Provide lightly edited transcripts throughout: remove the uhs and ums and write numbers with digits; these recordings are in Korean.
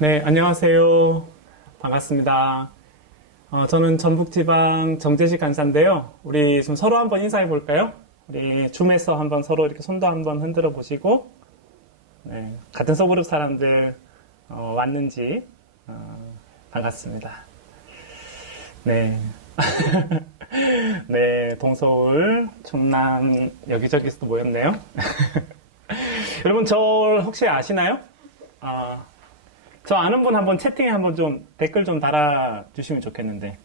네, 안녕하세요. 반갑습니다. 저는 전북지방 정재식 간사인데요. 우리 좀 서로 한번 인사해 볼까요? 우리 줌에서 한번 서로 이렇게 손도 한번 흔들어 보시고, 네, 같은 소그룹 사람들 왔는지 반갑습니다. 네. 네, 동서울, 충남 여기저기서 모였네요. 여러분 저 혹시 아시나요? 아, 저 아는 분 한번 채팅에 한번 좀 댓글 좀 달아주시면 좋겠는데.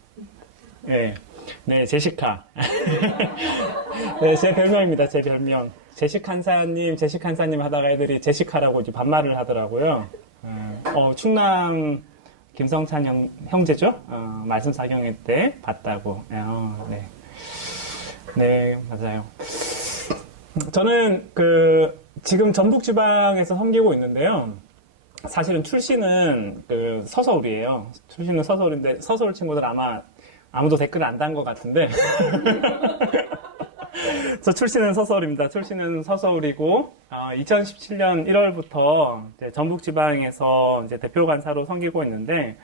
예. 네, 제시카. 네, 제 별명입니다, 제 별명. 제시칸사님 하다가 애들이 제시카라고 이제 반말을 하더라고요. 충남 김성찬 형제죠? 말씀 사경회 때 봤다고. 네. 네, 맞아요. 저는 지금 전북지방에서 섬기고 있는데요. 사실은 출신은 서서울이에요. 출신은 서서울인데 서서울 친구들 아마 아무도 댓글을 안 단 것 같은데 저 출신은 서서울입니다. 출신은 서서울이고 2017년 1월부터 전북지방에서 이제 대표간사로 섬기고 있는데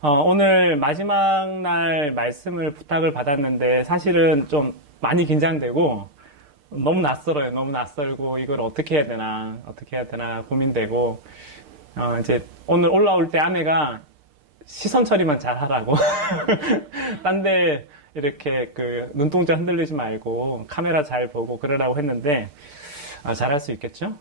오늘 마지막 날 말씀을 부탁을 받았는데 사실은 좀 많이 긴장되고 너무 낯설어요. 너무 낯설고 이걸 어떻게 해야 되나 고민되고 이제 오늘 올라올 때 아내가 시선 처리만 잘 하라고. 딴 데 이렇게 눈동자 흔들리지 말고 카메라 잘 보고 그러라고 했는데, 잘할 수 있겠죠?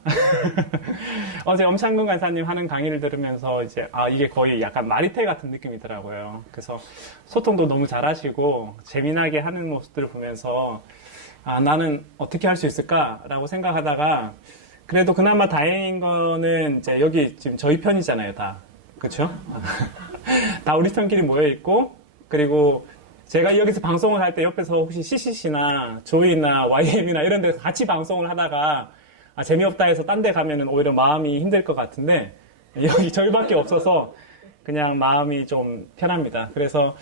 어제 엄창근 간사님 하는 강의를 들으면서 이제, 이게 거의 약간 마리테 같은 느낌이더라고요. 그래서 소통도 너무 잘하시고, 재미나게 하는 모습들을 보면서, 나는 어떻게 할 수 있을까라고 생각하다가, 그래도 그나마 다행인 거는 이제 여기 지금 저희 편이잖아요, 다. 그쵸? 다 우리 편끼리 모여있고, 그리고 제가 여기서 방송을 할 때 옆에서 혹시 CCC나 조이나 YM이나 이런 데서 같이 방송을 하다가 재미없다 해서 딴 데 가면은 오히려 마음이 힘들 것 같은데, 여기 저희밖에 없어서 그냥 마음이 좀 편합니다. 그래서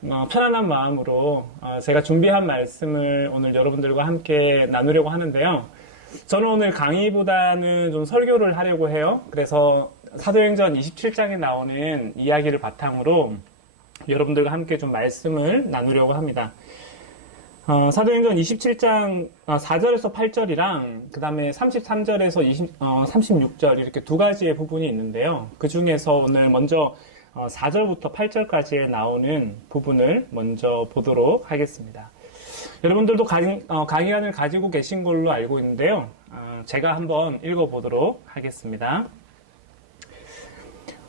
편안한 마음으로 제가 준비한 말씀을 오늘 여러분들과 함께 나누려고 하는데요. 저는 오늘 강의보다는 좀 설교를 하려고 해요. 그래서 사도행전 27장에 나오는 이야기를 바탕으로 여러분들과 함께 좀 말씀을 나누려고 합니다. 사도행전 27장 4절에서 8절이랑 그 다음에 33절에서 36절 이렇게 두 가지의 부분이 있는데요. 그 중에서 오늘 먼저 4절부터 8절까지에 나오는 부분을 먼저 보도록 하겠습니다. 여러분들도 강의안을 가지고 계신 걸로 알고 있는데요. 제가 한번 읽어보도록 하겠습니다.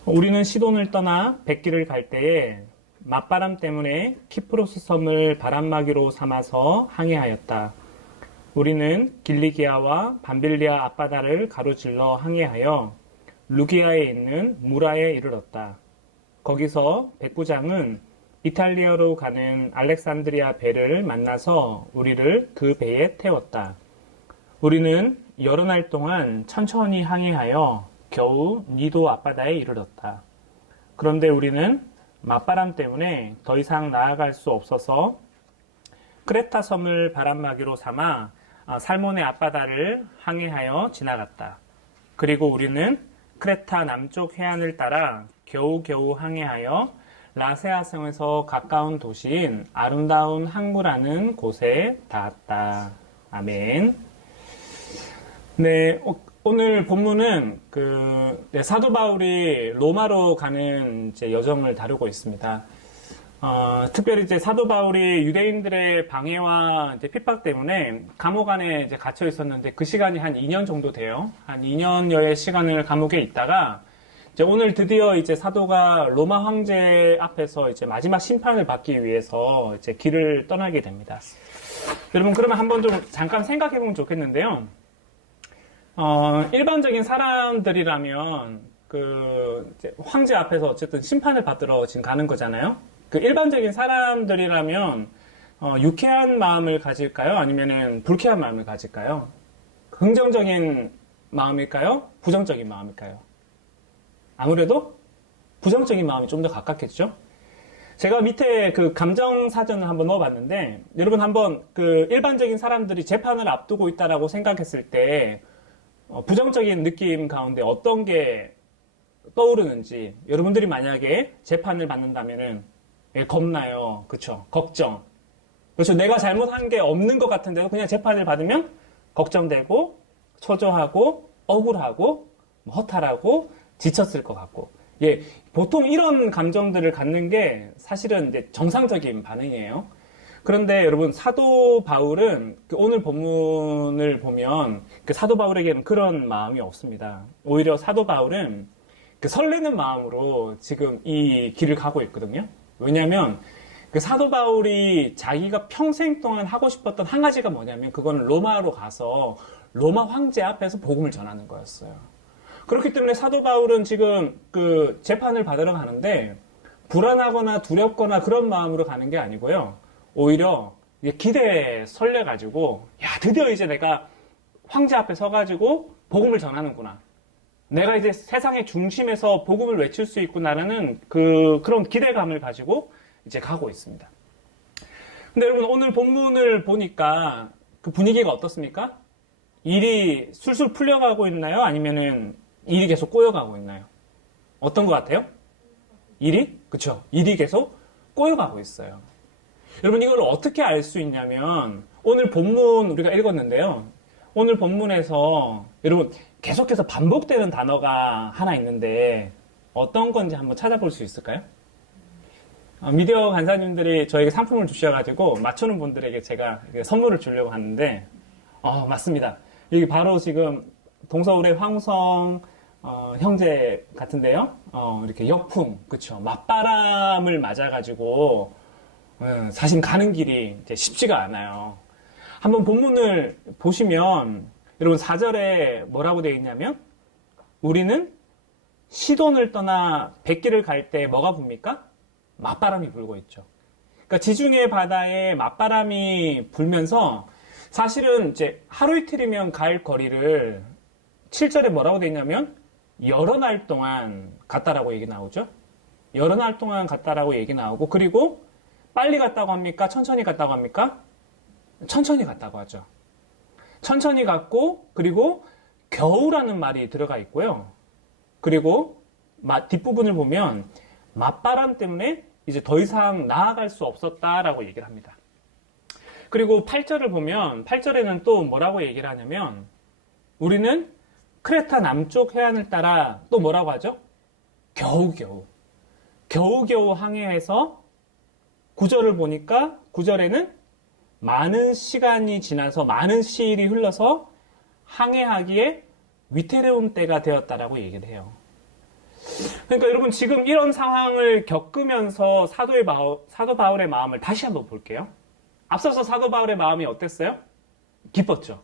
우리는 시돈을 떠나 벳길을 갈 때에 맞바람 때문에 키프로스 섬을 바람막이로 삼아서 항해하였다. 우리는 길리기아와 밤빌리아 앞바다를 가로질러 항해하여 루기아에 있는 무라에 이르렀다. 거기서 백부장은 이탈리아로 가는 알렉산드리아 배를 만나서 우리를 그 배에 태웠다. 우리는 여러 날 동안 천천히 항해하여 겨우 니도 앞바다에 이르렀다. 그런데 우리는 맞바람 때문에 더 이상 나아갈 수 없어서 크레타 섬을 바람막이로 삼아 살몬의 앞바다를 항해하여 지나갔다. 그리고 우리는 크레타 남쪽 해안을 따라 겨우겨우 항해하여 라세아성에서 가까운 도시인 아름다운 항구라는 곳에 닿았다. 아멘. 네, 오늘 본문은 사도 바울이 로마로 가는 이제 여정을 다루고 있습니다. 특별히 이제 사도 바울이 유대인들의 방해와 이제 핍박 때문에 감옥 안에 이제 갇혀 있었는데 그 시간이 한 2년 정도 돼요. 한 2년여의 시간을 감옥에 있다가 이제 오늘 드디어 이제 사도가 로마 황제 앞에서 이제 마지막 심판을 받기 위해서 이제 길을 떠나게 됩니다. 여러분 그러면 한번 좀 잠깐 생각해 보면 좋겠는데요. 일반적인 사람들이라면 이제 황제 앞에서 어쨌든 심판을 받으러 지금 가는 거잖아요. 일반적인 사람들이라면 유쾌한 마음을 가질까요? 아니면은 불쾌한 마음을 가질까요? 긍정적인 마음일까요? 부정적인 마음일까요? 아무래도 부정적인 마음이 좀 더 가깝겠죠? 제가 밑에 감정 사전을 한번 넣어봤는데, 여러분 한번 일반적인 사람들이 재판을 앞두고 있다라고 생각했을 때, 부정적인 느낌 가운데 어떤 게 떠오르는지, 여러분들이 만약에 재판을 받는다면은 겁나요. 그쵸? 걱정. 그렇죠. 내가 잘못한 게 없는 것 같은데도 그냥 재판을 받으면 걱정되고, 초조하고, 억울하고, 허탈하고, 지쳤을 것 같고. 예, 보통 이런 감정들을 갖는 게 사실은 이제 정상적인 반응이에요. 그런데 여러분, 사도 바울은 오늘 본문을 보면 사도 바울에게는 그런 마음이 없습니다. 오히려 사도 바울은 설레는 마음으로 지금 이 길을 가고 있거든요. 왜냐하면 사도 바울이 자기가 평생 동안 하고 싶었던 한 가지가 뭐냐면 그거는 로마로 가서 로마 황제 앞에서 복음을 전하는 거였어요. 그렇기 때문에 사도 바울은 지금 그 재판을 받으러 가는데 불안하거나 두렵거나 그런 마음으로 가는 게 아니고요. 오히려 기대에 설레가지고 야, 드디어 이제 내가 황제 앞에 서가지고 복음을 전하는구나. 내가 이제 세상의 중심에서 복음을 외칠 수 있구나라는 그런 기대감을 가지고 이제 가고 있습니다. 근데 여러분, 오늘 본문을 보니까 그 분위기가 어떻습니까? 일이 술술 풀려가고 있나요? 아니면은 일이 계속 꼬여가고 있나요? 어떤 것 같아요? 일이? 그쵸. 일이 계속 꼬여가고 있어요. 여러분, 이걸 어떻게 알 수 있냐면 오늘 본문 우리가 읽었는데요. 오늘 본문에서 여러분 계속해서 반복되는 단어가 하나 있는데 어떤 건지 한번 찾아볼 수 있을까요? 미디어 간사님들이 저에게 상품을 주셔가지고 맞추는 분들에게 제가 선물을 주려고 하는데 맞습니다. 여기 바로 지금 동서울의 황우성 형제 같은데요. 이렇게 역풍, 그쵸. 맞바람을 맞아가지고 사실 가는 길이 이제 쉽지가 않아요. 한번 본문을 보시면 여러분 4절에 뭐라고 되어 있냐면 우리는 시돈을 떠나 백기를 갈 때 뭐가 붑니까? 맞바람이 불고 있죠. 그러니까 지중해 바다에 맞바람이 불면서 사실은 이제 하루 이틀이면 갈 거리를 7절에 뭐라고 되어 있냐면 여러 날 동안 갔다라고 얘기 나오죠. 여러 날 동안 갔다라고 얘기 나오고 그리고 빨리 갔다고 합니까? 천천히 갔다고 합니까? 천천히 갔다고 하죠. 천천히 갔고 그리고 겨우라는 말이 들어가 있고요. 그리고 뒷부분을 보면 맞바람 때문에 이제 더 이상 나아갈 수 없었다라고 얘기를 합니다. 그리고 8절을 보면 8절에는 또 뭐라고 얘기를 하냐면 우리는 크레타 남쪽 해안을 따라 또 뭐라고 하죠? 겨우겨우 항해해서 9절을 보니까 9절에는 많은 시간이 지나서 많은 시일이 흘러서 항해하기에 위태로운 때가 되었다라고 얘기를 해요. 그러니까 여러분 지금 이런 상황을 겪으면서 사도 바울의 마음을 다시 한번 볼게요. 앞서서 사도 바울의 마음이 어땠어요? 기뻤죠.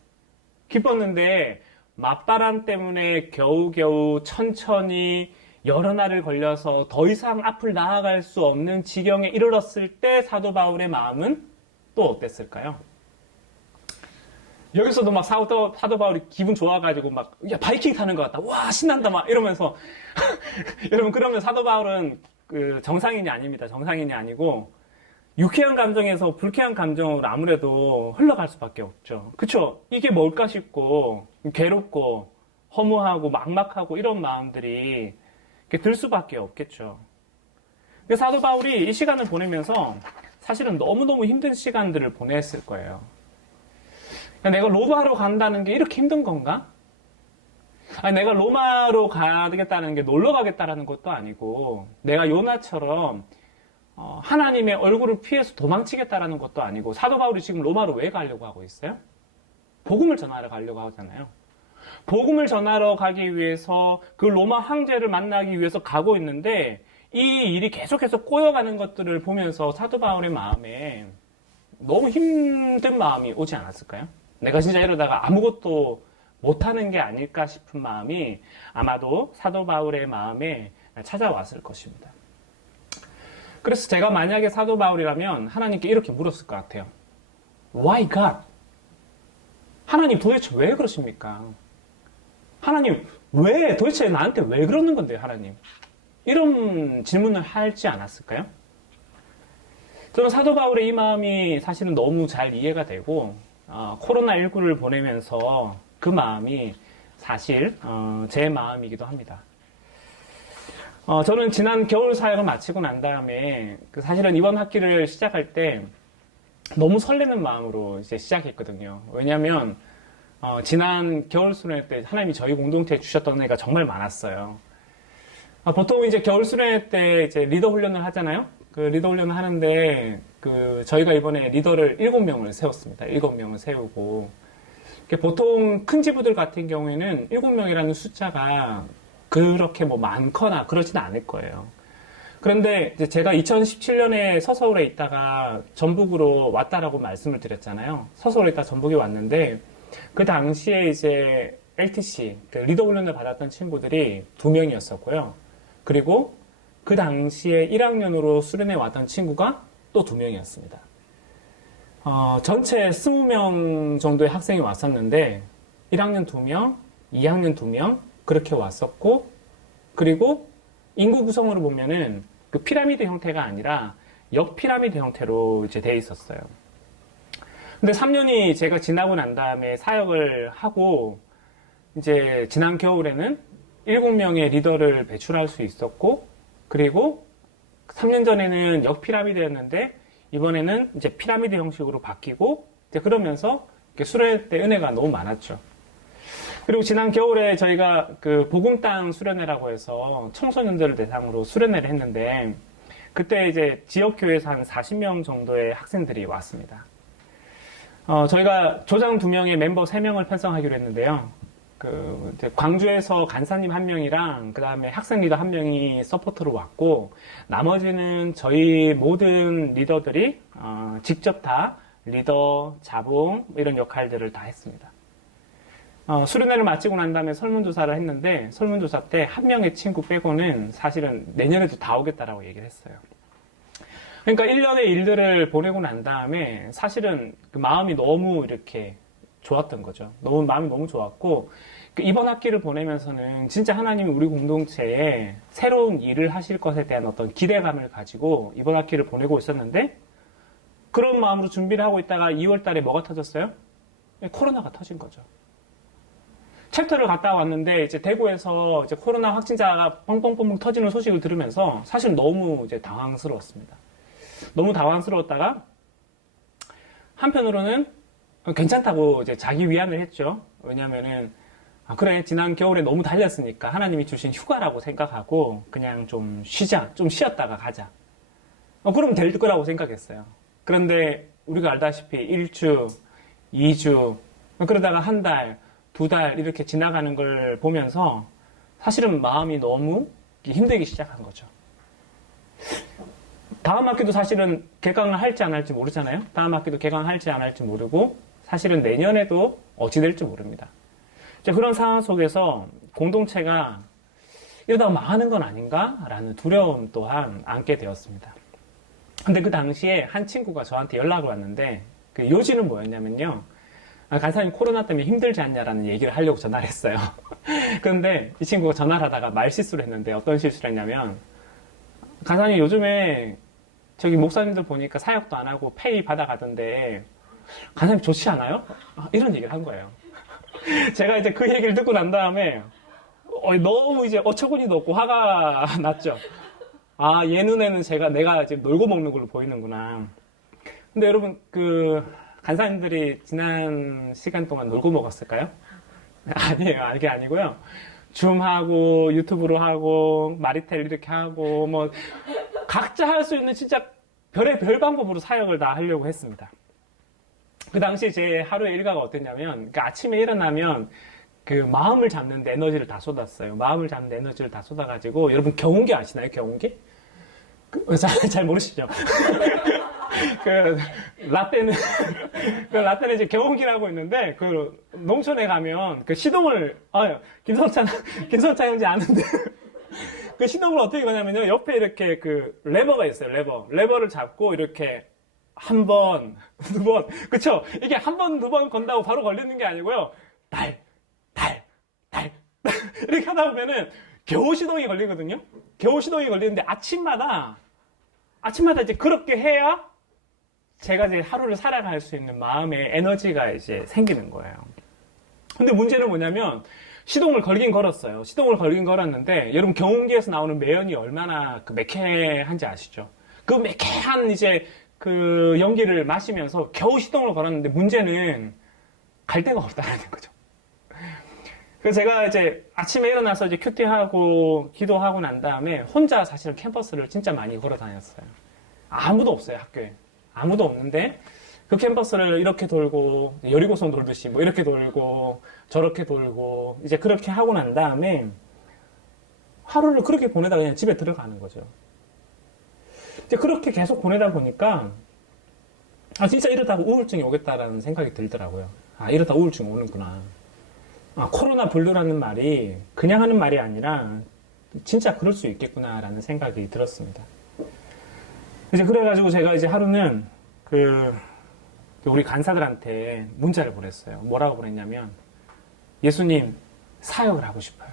기뻤는데 맞바람 때문에 겨우겨우 천천히 여러 날을 걸려서 더 이상 앞을 나아갈 수 없는 지경에 이르렀을 때 사도 바울의 마음은 또 어땠을까요? 여기서도 막 사도 바울이 기분 좋아가지고 막 야, 바이킹 타는 것 같다. 와 신난다 막 이러면서 여러분 그러면 사도 바울은 정상인이 아닙니다. 정상인이 아니고 유쾌한 감정에서 불쾌한 감정으로 아무래도 흘러갈 수밖에 없죠. 그쵸? 이게 뭘까 싶고 괴롭고 허무하고 막막하고 이런 마음들이 들 수밖에 없겠죠. 사도 바울이 이 시간을 보내면서 사실은 너무너무 힘든 시간들을 보냈을 거예요. 내가 로마로 간다는 게 이렇게 힘든 건가? 아니, 내가 로마로 가겠다는 게 놀러 가겠다라는 것도 아니고 내가 요나처럼 하나님의 얼굴을 피해서 도망치겠다라는 것도 아니고 사도 바울이 지금 로마로 왜 가려고 하고 있어요? 복음을 전하러 가려고 하잖아요. 복음을 전하러 가기 위해서 그 로마 황제를 만나기 위해서 가고 있는데 이 일이 계속해서 꼬여가는 것들을 보면서 사도 바울의 마음에 너무 힘든 마음이 오지 않았을까요? 내가 진짜 이러다가 아무것도 못하는 게 아닐까 싶은 마음이 아마도 사도 바울의 마음에 찾아왔을 것입니다. 그래서 제가 만약에 사도 바울이라면 하나님께 이렇게 물었을 것 같아요. Why God? 하나님 도대체 왜 그러십니까? 하나님 도대체 나한테 왜 그러는 건데요, 하나님? 이런 질문을 하지 않았을까요? 저는 사도 바울의 이 마음이 사실은 너무 잘 이해가 되고 코로나19를 보내면서 그 마음이 사실 제 마음이기도 합니다. 저는 지난 겨울 사역을 마치고 난 다음에 사실은 이번 학기를 시작할 때 너무 설레는 마음으로 이제 시작했거든요. 왜냐하면 지난 겨울 수련회 때 하나님이 저희 공동체에 주셨던 은혜가 정말 많았어요. 보통 이제 겨울 수련회 때 이제 리더 훈련을 하잖아요. 그 리더 훈련을 하는데 저희가 이번에 리더를 7명을 세웠습니다. 7명을 세우고 보통 큰 지부들 같은 경우에는 7명이라는 숫자가 그렇게 뭐 많거나 그러지는 않을 거예요. 그런데 이제 제가 2017년에 서서울에 있다가 전북으로 왔다라고 말씀을 드렸잖아요. 서서울에 있다 전북에 왔는데 그 당시에 이제 LTC 리더 훈련을 받았던 친구들이 2명이었었고요. 그리고 그 당시에 1학년으로 수련회 왔던 친구가 또 2명이었습니다. 전체 20명 정도의 학생이 왔었는데 1학년 2명, 2학년 2명 그렇게 왔었고, 그리고 인구 구성으로 보면은 그 피라미드 형태가 아니라 역피라미드 형태로 이제 돼 있었어요. 근데 3년이 제가 지나고 난 다음에 사역을 하고 이제 지난 겨울에는 7명의 리더를 배출할 수 있었고, 그리고 3년 전에는 역피라미드였는데 이번에는 이제 피라미드 형식으로 바뀌고 이제 그러면서 수련회 때 은혜가 너무 많았죠. 그리고 지난 겨울에 저희가 그 복음 땅 수련회라고 해서 청소년들을 대상으로 수련회를 했는데 그때 이제 지역교회에서 한 40명 정도의 학생들이 왔습니다. 저희가 조장 2명에 멤버 3명을 편성하기로 했는데요. 이제 광주에서 간사님 1명이랑 그 다음에 학생 리더 1명이 서포터로 왔고 나머지는 저희 모든 리더들이 직접 다 리더, 자봉 이런 역할들을 다 했습니다. 수련회를 마치고 난 다음에 설문조사를 했는데 설문조사 때 1명의 친구 빼고는 사실은 내년에도 다 오겠다라고 얘기를 했어요. 그러니까 1년의 일들을 보내고 난 다음에 사실은 그 마음이 너무 이렇게 좋았던 거죠. 마음이 너무 좋았고 이번 학기를 보내면서는 진짜 하나님이 우리 공동체에 새로운 일을 하실 것에 대한 어떤 기대감을 가지고 이번 학기를 보내고 있었는데 그런 마음으로 준비를 하고 있다가 2월 달에 뭐가 터졌어요? 코로나가 터진 거죠. 챕터를 갔다 왔는데 이제 대구에서 이제 코로나 확진자가 뻥뻥뻥 터지는 소식을 들으면서 사실 너무 이제 당황스러웠습니다. 너무 당황스러웠다가 한편으로는 괜찮다고 이제 자기 위안을 했죠. 왜냐면은 그래 지난 겨울에 너무 달렸으니까 하나님이 주신 휴가라고 생각하고 그냥 좀 쉬자, 좀 쉬었다가 가자. 그러면 될 거라고 생각했어요. 그런데 우리가 알다시피 1주, 2주 그러다가 한 달, 2달 이렇게 지나가는 걸 보면서 사실은 마음이 너무 힘들기 시작한 거죠. 다음 학기도 사실은 개강을 할지 안 할지 모르잖아요. 다음 학기도 개강을 할지 안 할지 모르고 사실은 내년에도 어찌 될지 모릅니다. 그런 상황 속에서 공동체가 이러다가 망하는 건 아닌가라는 두려움 또한 안게 되었습니다. 근데 그 당시에 한 친구가 저한테 연락을 왔는데 그 요지는 뭐였냐면요. 간사님 코로나 때문에 힘들지 않냐라는 얘기를 하려고 전화를 했어요. 그런데 이 친구가 전화를 하다가 말실수를 했는데 어떤 실수를 했냐면 간사님 요즘에 저기 목사님들 보니까 사역도 안 하고 페이 받아가던데 간사님 좋지 않아요? 이런 얘기를 한 거예요. 제가 이제 그 얘기를 듣고 난 다음에 너무 이제 어처구니도 없고 화가 났죠. 얘 눈에는 내가 지금 놀고 먹는 걸로 보이는구나. 근데 여러분 간사님들이 지난 시간 동안 놀고 먹었을까요? 아니에요. 그게 아니고요. 줌하고 유튜브로 하고 마리텔 이렇게 하고 뭐 각자 할 수 있는 진짜 별의 별 방법으로 사역을 다 하려고 했습니다. 그 당시 제 하루의 일과가 어땠냐면 아침에 일어나면 마음을 잡는 데 에너지를 다 쏟았어요. 마음을 잡는 데 에너지를 다 쏟아가지고 여러분 경운기 아시나요? 경운기? 잘 모르시죠? 라떼는 이제 경운기라고 있는데, 농촌에 가면, 시동을, 김선찬 형제 아는데, 그 시동을 어떻게 거냐면요, 옆에 이렇게 레버가 있어요, 레버를 잡고, 이렇게, 한 번, 두 번, 그쵸? 이게 한 번, 두 번 건다고 바로 걸리는 게 아니고요, 달, 이렇게 하다 보면은, 겨우 시동이 걸리거든요? 겨우 시동이 걸리는데, 아침마다 이제 그렇게 해야, 제가 이제 하루를 살아갈 수 있는 마음의 에너지가 이제 생기는 거예요. 근데 문제는 뭐냐면, 시동을 걸긴 걸었어요. 시동을 걸긴 걸었는데, 여러분 경운기에서 나오는 매연이 얼마나 그 매캐한지 아시죠? 그 매캐한 이제 그 연기를 마시면서 겨우 시동을 걸었는데 문제는 갈 데가 없다는 거죠. 그래서 제가 이제 아침에 일어나서 이제 큐티하고 기도하고 난 다음에 혼자 사실 캠퍼스를 진짜 많이 걸어 다녔어요. 아무도 없어요, 학교에. 아무도 없는데 그 캠퍼스를 이렇게 돌고 여리고선 돌듯이 뭐 이렇게 돌고 저렇게 돌고 이제 그렇게 하고 난 다음에 하루를 그렇게 보내다가 그냥 집에 들어가는 거죠. 이제 그렇게 계속 보내다 보니까 진짜 이러다가 우울증이 오겠다라는 생각이 들더라고요. 이러다 우울증 오는구나. 코로나 블루라는 말이 그냥 하는 말이 아니라 진짜 그럴 수 있겠구나라는 생각이 들었습니다. 이제 그래가지고 제가 이제 하루는 우리 간사들한테 문자를 보냈어요. 뭐라고 보냈냐면, 예수님 사역을 하고 싶어요.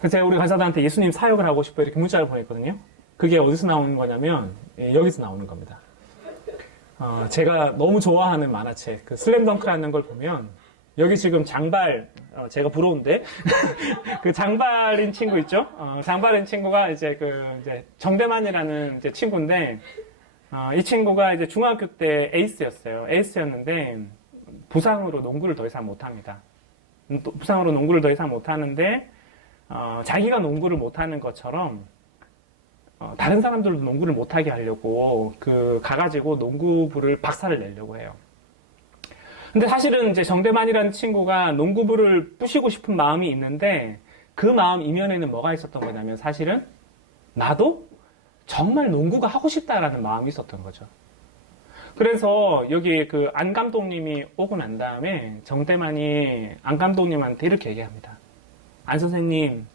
그래서 제가 우리 간사들한테 예수님 사역을 하고 싶어요. 이렇게 문자를 보냈거든요. 그게 어디서 나오는 거냐면, 여기서 나오는 겁니다. 제가 너무 좋아하는 만화책, 그 슬램덩크라는 걸 보면, 여기 지금 장발, 제가 부러운데, 그 장발인 친구 있죠? 장발인 친구가 이제 이제 정대만이라는 이제 친구인데, 이 친구가 이제 중학교 때 에이스였어요. 에이스였는데, 부상으로 농구를 더 이상 못합니다. 부상으로 농구를 더 이상 못하는데, 자기가 농구를 못하는 것처럼, 다른 사람들도 농구를 못하게 하려고, 가가지고 농구부를 박살을 내려고 해요. 근데 사실은 이제 정대만이라는 친구가 농구부를 부시고 싶은 마음이 있는데, 그 마음 이면에는 뭐가 있었던 거냐면, 사실은, 나도 정말 농구가 하고 싶다라는 마음이 있었던 거죠. 그래서 여기 안 감독님이 오고 난 다음에 정대만이 안 감독님한테 이렇게 얘기합니다. 안 선생님,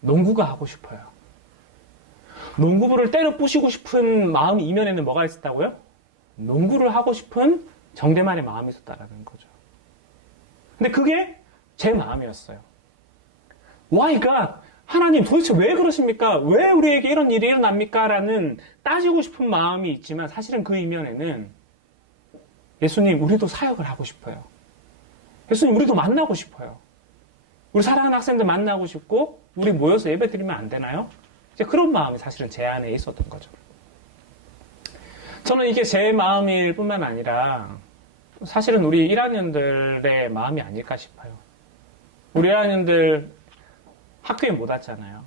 농구가 하고 싶어요. 농구부를 때려 부시고 싶은 마음 이면에는 뭐가 있었다고요? 농구를 하고 싶은 정대만의 마음이 있었다라는 거죠. 근데 그게 제 마음이었어요. Why God? 하나님 도대체 왜 그러십니까? 왜 우리에게 이런 일이 일어납니까? 라는 따지고 싶은 마음이 있지만 사실은 그 이면에는 예수님 우리도 사역을 하고 싶어요. 예수님 우리도 만나고 싶어요. 우리 사랑하는 학생들 만나고 싶고 우리 모여서 예배 드리면 안 되나요? 이제 그런 마음이 사실은 제 안에 있었던 거죠. 저는 이게 제 마음일 뿐만 아니라 사실은 우리 1학년들의 마음이 아닐까 싶어요. 우리 1학년들 학교에 못 왔잖아요.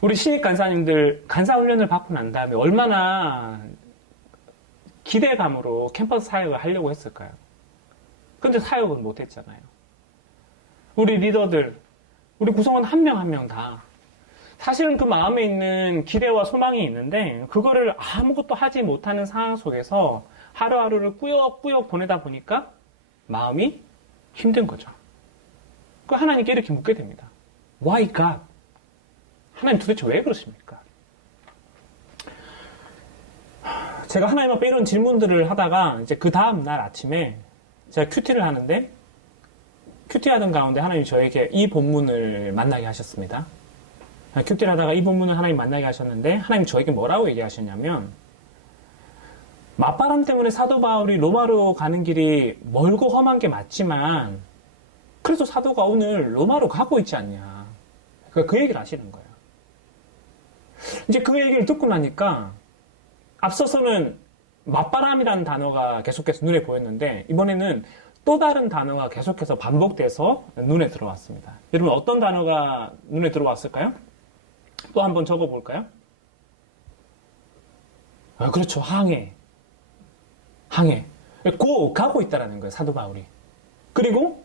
우리 신입 간사님들 간사 훈련을 받고 난 다음에 얼마나 기대감으로 캠퍼스 사역을 하려고 했을까요? 근데 사역은 못 했잖아요. 우리 리더들, 우리 구성원 한 명 한 명 다 사실은 그 마음에 있는 기대와 소망이 있는데 그거를 아무것도 하지 못하는 상황 속에서 하루하루를 꾸역꾸역 보내다 보니까 마음이 힘든 거죠. 그 하나님께 이렇게 묻게 됩니다. Why God? 하나님 도대체 왜 그러십니까? 제가 하나님 앞에 이런 질문들을 하다가 이제 그 다음 날 아침에 제가 큐티를 하는데 큐티하던 가운데 하나님이 저에게 이 본문을 만나게 하셨습니다. 큐티를 하다가 이 본문을 하나님 만나게 하셨는데 하나님 저에게 뭐라고 얘기하셨냐면 맞바람 때문에 사도 바울이 로마로 가는 길이 멀고 험한 게 맞지만 그래서 사도가 오늘 로마로 가고 있지 않냐. 그러니까 그 얘기를 하시는 거예요. 이제 그 얘기를 듣고 나니까 앞서서는 맞바람이라는 단어가 계속해서 눈에 보였는데 이번에는 또 다른 단어가 계속해서 반복돼서 눈에 들어왔습니다. 여러분 어떤 단어가 눈에 들어왔을까요? 또 한번 적어볼까요? 그렇죠. 항해. 가고 있다라는 거예요. 사도 바울이. 그리고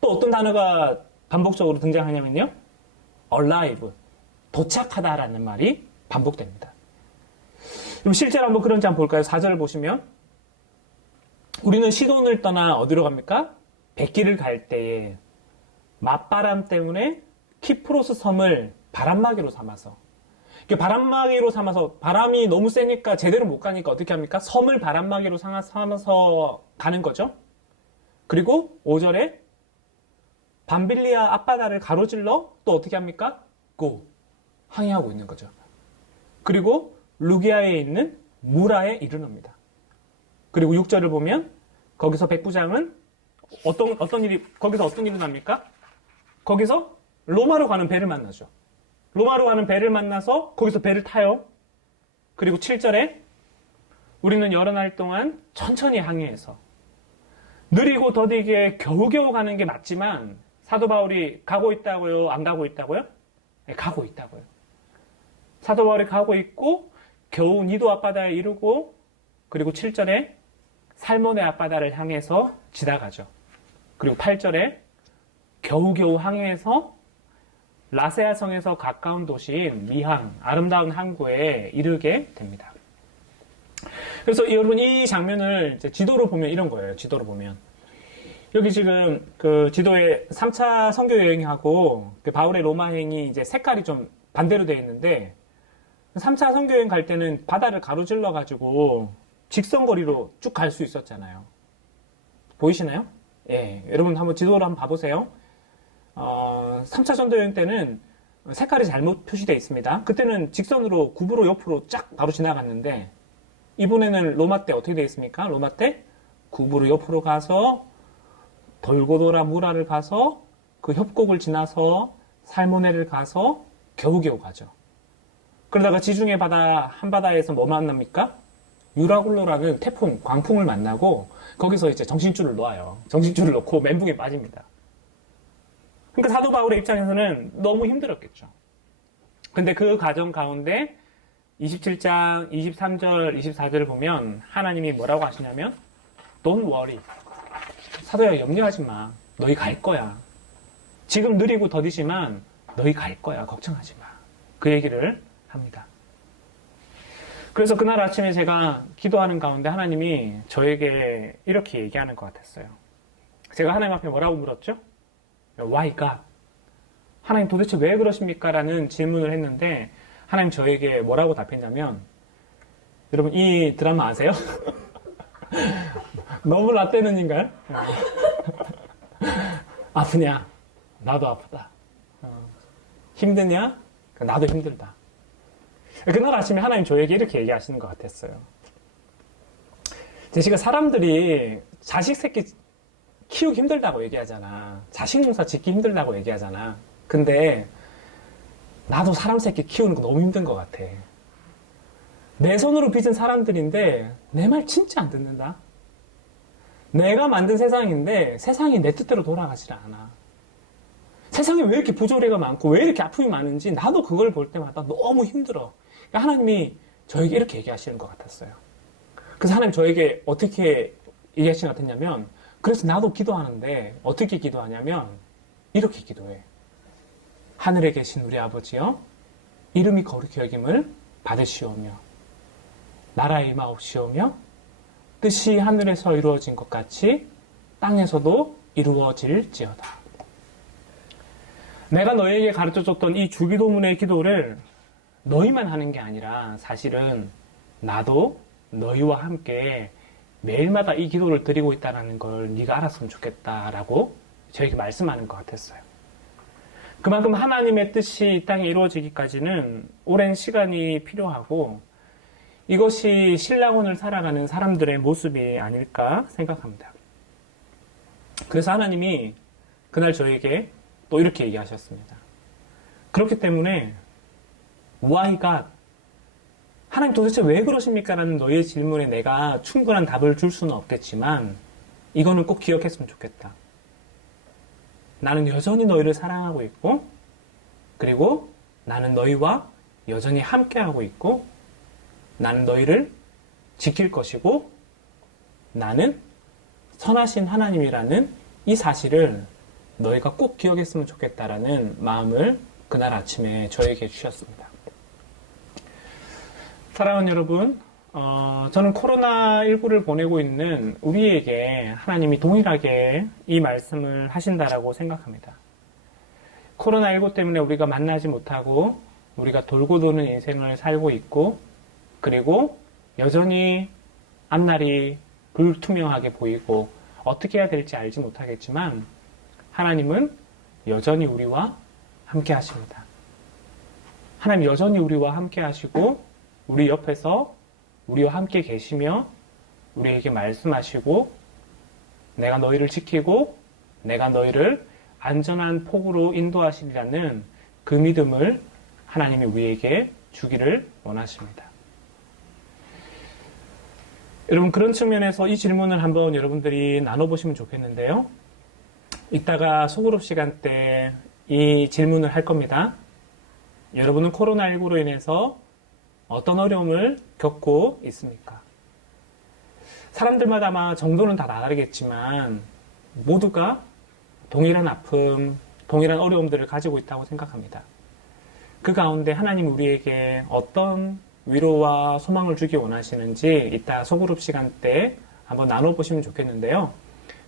또 어떤 단어가 반복적으로 등장하냐면요. arrive. 도착하다라는 말이 반복됩니다. 그럼 실제로 한번 그런지 한번 볼까요? 4절을 보시면 우리는 시돈을 떠나 어디로 갑니까? 백기를 갈 때에 맞바람 때문에 키프로스 섬을 바람막이로 삼아서 바람막이로 삼아서 바람이 너무 세니까 제대로 못 가니까 어떻게 합니까? 섬을 바람막이로 삼아서 가는 거죠. 그리고 5절에 밤빌리아 앞바다를 가로질러 또 어떻게 합니까? 항해하고 있는 거죠. 그리고 루기아에 있는 무라에 이르릅니다. 그리고 6절을 보면 거기서 백부장은 거기서 어떤 일이 납니까? 거기서 로마로 가는 배를 만나죠. 로마로 가는 배를 만나서 거기서 배를 타요. 그리고 7절에 우리는 여러 날 동안 천천히 항해해서 느리고 더디게 겨우겨우 가는 게 맞지만 사도 바울이 가고 있다고요? 안 가고 있다고요? 네, 가고 있다고요. 사도 바울이 가고 있고 겨우 니도 앞바다에 이르고 그리고 7절에 살모네 앞바다를 향해서 지나가죠. 그리고 8절에 겨우겨우 항해해서 라세아 성에서 가까운 도시인 미항, 아름다운 항구에 이르게 됩니다. 그래서 여러분 이 장면을 이제 지도로 보면 이런 거예요. 지도로 보면. 여기 지금 그 지도에 3차 선교 여행하고 그 바울의 로마행이 이제 색깔이 좀 반대로 되어 있는데 3차 선교 여행 갈 때는 바다를 가로질러 가지고 직선거리로 쭉 갈 수 있었잖아요. 보이시나요? 예. 여러분 한번 지도를 한번 봐보세요. 3차 전도 여행 때는 색깔이 잘못 표시되어 있습니다. 그때는 직선으로 굽으로 옆으로 쫙 바로 지나갔는데 이번에는 로마 때 어떻게 되어 있습니까? 로마 때 굽으로 옆으로 가서 돌고 돌아 무라를 가서 그 협곡을 지나서 살모네를 가서 겨우겨우 가죠. 그러다가 지중해 바다 한바다에서 뭐 만납니까? 유라굴로라는 태풍, 광풍을 만나고 거기서 이제 정신줄을 놓아요. 정신줄을 놓고 멘붕에 빠집니다. 그러니까 사도 바울의 입장에서는 너무 힘들었겠죠. 근데 그 과정 가운데 27장 23절, 24절을 보면 하나님이 뭐라고 하시냐면 Don't worry. 사도야 염려하지 마. 너희 갈 거야. 지금 느리고 더디지만 너희 갈 거야. 걱정하지 마. 그 얘기를 합니다. 그래서 그날 아침에 제가 기도하는 가운데 하나님이 저에게 이렇게 얘기하는 것 같았어요. 제가 하나님 앞에 뭐라고 물었죠? Why God? 하나님 도대체 왜 그러십니까? 라는 질문을 했는데 하나님 저에게 뭐라고 답했냐면 여러분 이 드라마 아세요? 너무 라떼는인가요? 아프냐? 나도 아프다. 힘드냐? 나도 힘들다. 그날 아침에 하나님 저에게 이렇게 얘기하시는 것 같았어요. 제가 사람들이 자식 새끼 키우기 힘들다고 얘기하잖아. 자식 농사 짓기 힘들다고 얘기하잖아. 근데 나도 사람 새끼 키우는 거 너무 힘든 것 같아. 내 손으로 빚은 사람들인데 내 말 진짜 안 듣는다. 내가 만든 세상인데 세상이 내 뜻대로 돌아가질 않아. 세상에 왜 이렇게 부조리가 많고 왜 이렇게 아픔이 많은지 나도 그걸 볼 때마다 너무 힘들어. 그러니까 하나님이 저에게 이렇게 얘기하시는 것 같았어요. 그래서 하나님 저에게 어떻게 얘기하시는 것 같았냐면 그래서 나도 기도하는데 어떻게 기도하냐면 이렇게 기도해. 하늘에 계신 우리 아버지여 이름이 거룩히 여김을 받으시오며 나라의 임하옵시오며 뜻이 하늘에서 이루어진 것 같이 땅에서도 이루어질지어다. 내가 너에게 가르쳐줬던 이 주기도문의 기도를 너희만 하는 게 아니라 사실은 나도 너희와 함께 매일마다 이 기도를 드리고 있다는 걸 네가 알았으면 좋겠다라고 저에게 말씀하는 것 같았어요. 그만큼 하나님의 뜻이 이 땅에 이루어지기까지는 오랜 시간이 필요하고 이것이 신랑혼을 살아가는 사람들의 모습이 아닐까 생각합니다. 그래서 하나님이 그날 저에게 또 이렇게 얘기하셨습니다. 그렇기 때문에 Why God? 하나님 도대체 왜 그러십니까? 라는 너희의 질문에 내가 충분한 답을 줄 수는 없겠지만 이거는 꼭 기억했으면 좋겠다. 나는 여전히 너희를 사랑하고 있고 그리고 나는 너희와 여전히 함께하고 있고 나는 너희를 지킬 것이고 나는 선하신 하나님이라는 이 사실을 너희가 꼭 기억했으면 좋겠다라는 마음을 그날 아침에 저에게 주셨습니다. 사랑하는 여러분, 저는 코로나19를 보내고 있는 우리에게 하나님이 동일하게 이 말씀을 하신다라고 생각합니다. 코로나19 때문에 우리가 만나지 못하고 우리가 돌고 도는 인생을 살고 있고 그리고 여전히 앞날이 불투명하게 보이고 어떻게 해야 될지 알지 못하겠지만 하나님은 여전히 우리와 함께 하십니다. 하나님 여전히 우리와 함께 하시고 우리 옆에서 우리와 함께 계시며 우리에게 말씀하시고 내가 너희를 지키고 내가 너희를 안전한 폭으로 인도하시리라는 그 믿음을 하나님이 우리에게 주기를 원하십니다. 여러분, 그런 측면에서 이 질문을 한번 여러분들이 나눠보시면 좋겠는데요. 이따가 소그룹 시간 때 이 질문을 할 겁니다. 여러분은 코로나19로 인해서 어떤 어려움을 겪고 있습니까? 사람들마다 아마 정도는 다 다르겠지만 모두가 동일한 아픔, 동일한 어려움들을 가지고 있다고 생각합니다. 그 가운데 하나님 우리에게 어떤 위로와 소망을 주기 원하시는지 이따 소그룹 시간 때 한번 나눠보시면 좋겠는데요.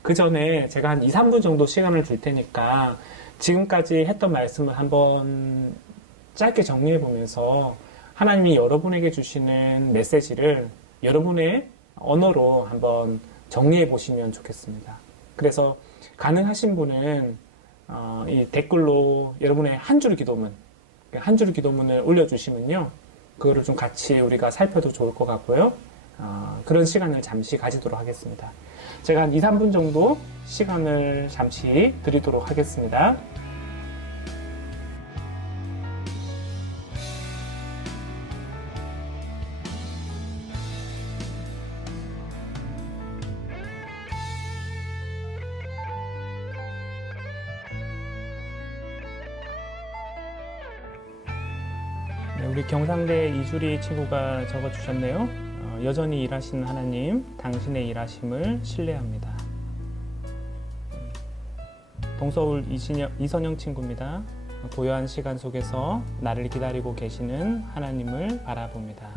그 전에 제가 한 2, 3분 정도 시간을 줄 테니까 지금까지 했던 말씀을 한번 짧게 정리해 보면서 하나님이 여러분에게 주시는 메시지를 여러분의 언어로 한번 정리해 보시면 좋겠습니다. 그래서 가능하신 분은 이 댓글로 여러분의 한 줄 기도문을 올려주시면요. 그거를 좀 같이 우리가 살펴도 좋을 것 같고요. 그런 시간을 잠시 가지도록 하겠습니다. 제가 한 2, 3분 정도 시간을 잠시 드리도록 하겠습니다. 네, 우리 경상대 이주리 친구가 적어주셨네요. 여전히 일하시는 하나님, 당신의 일하심을 신뢰합니다. 동서울 이선영 친구입니다. 고요한 시간 속에서 나를 기다리고 계시는 하나님을 바라봅니다.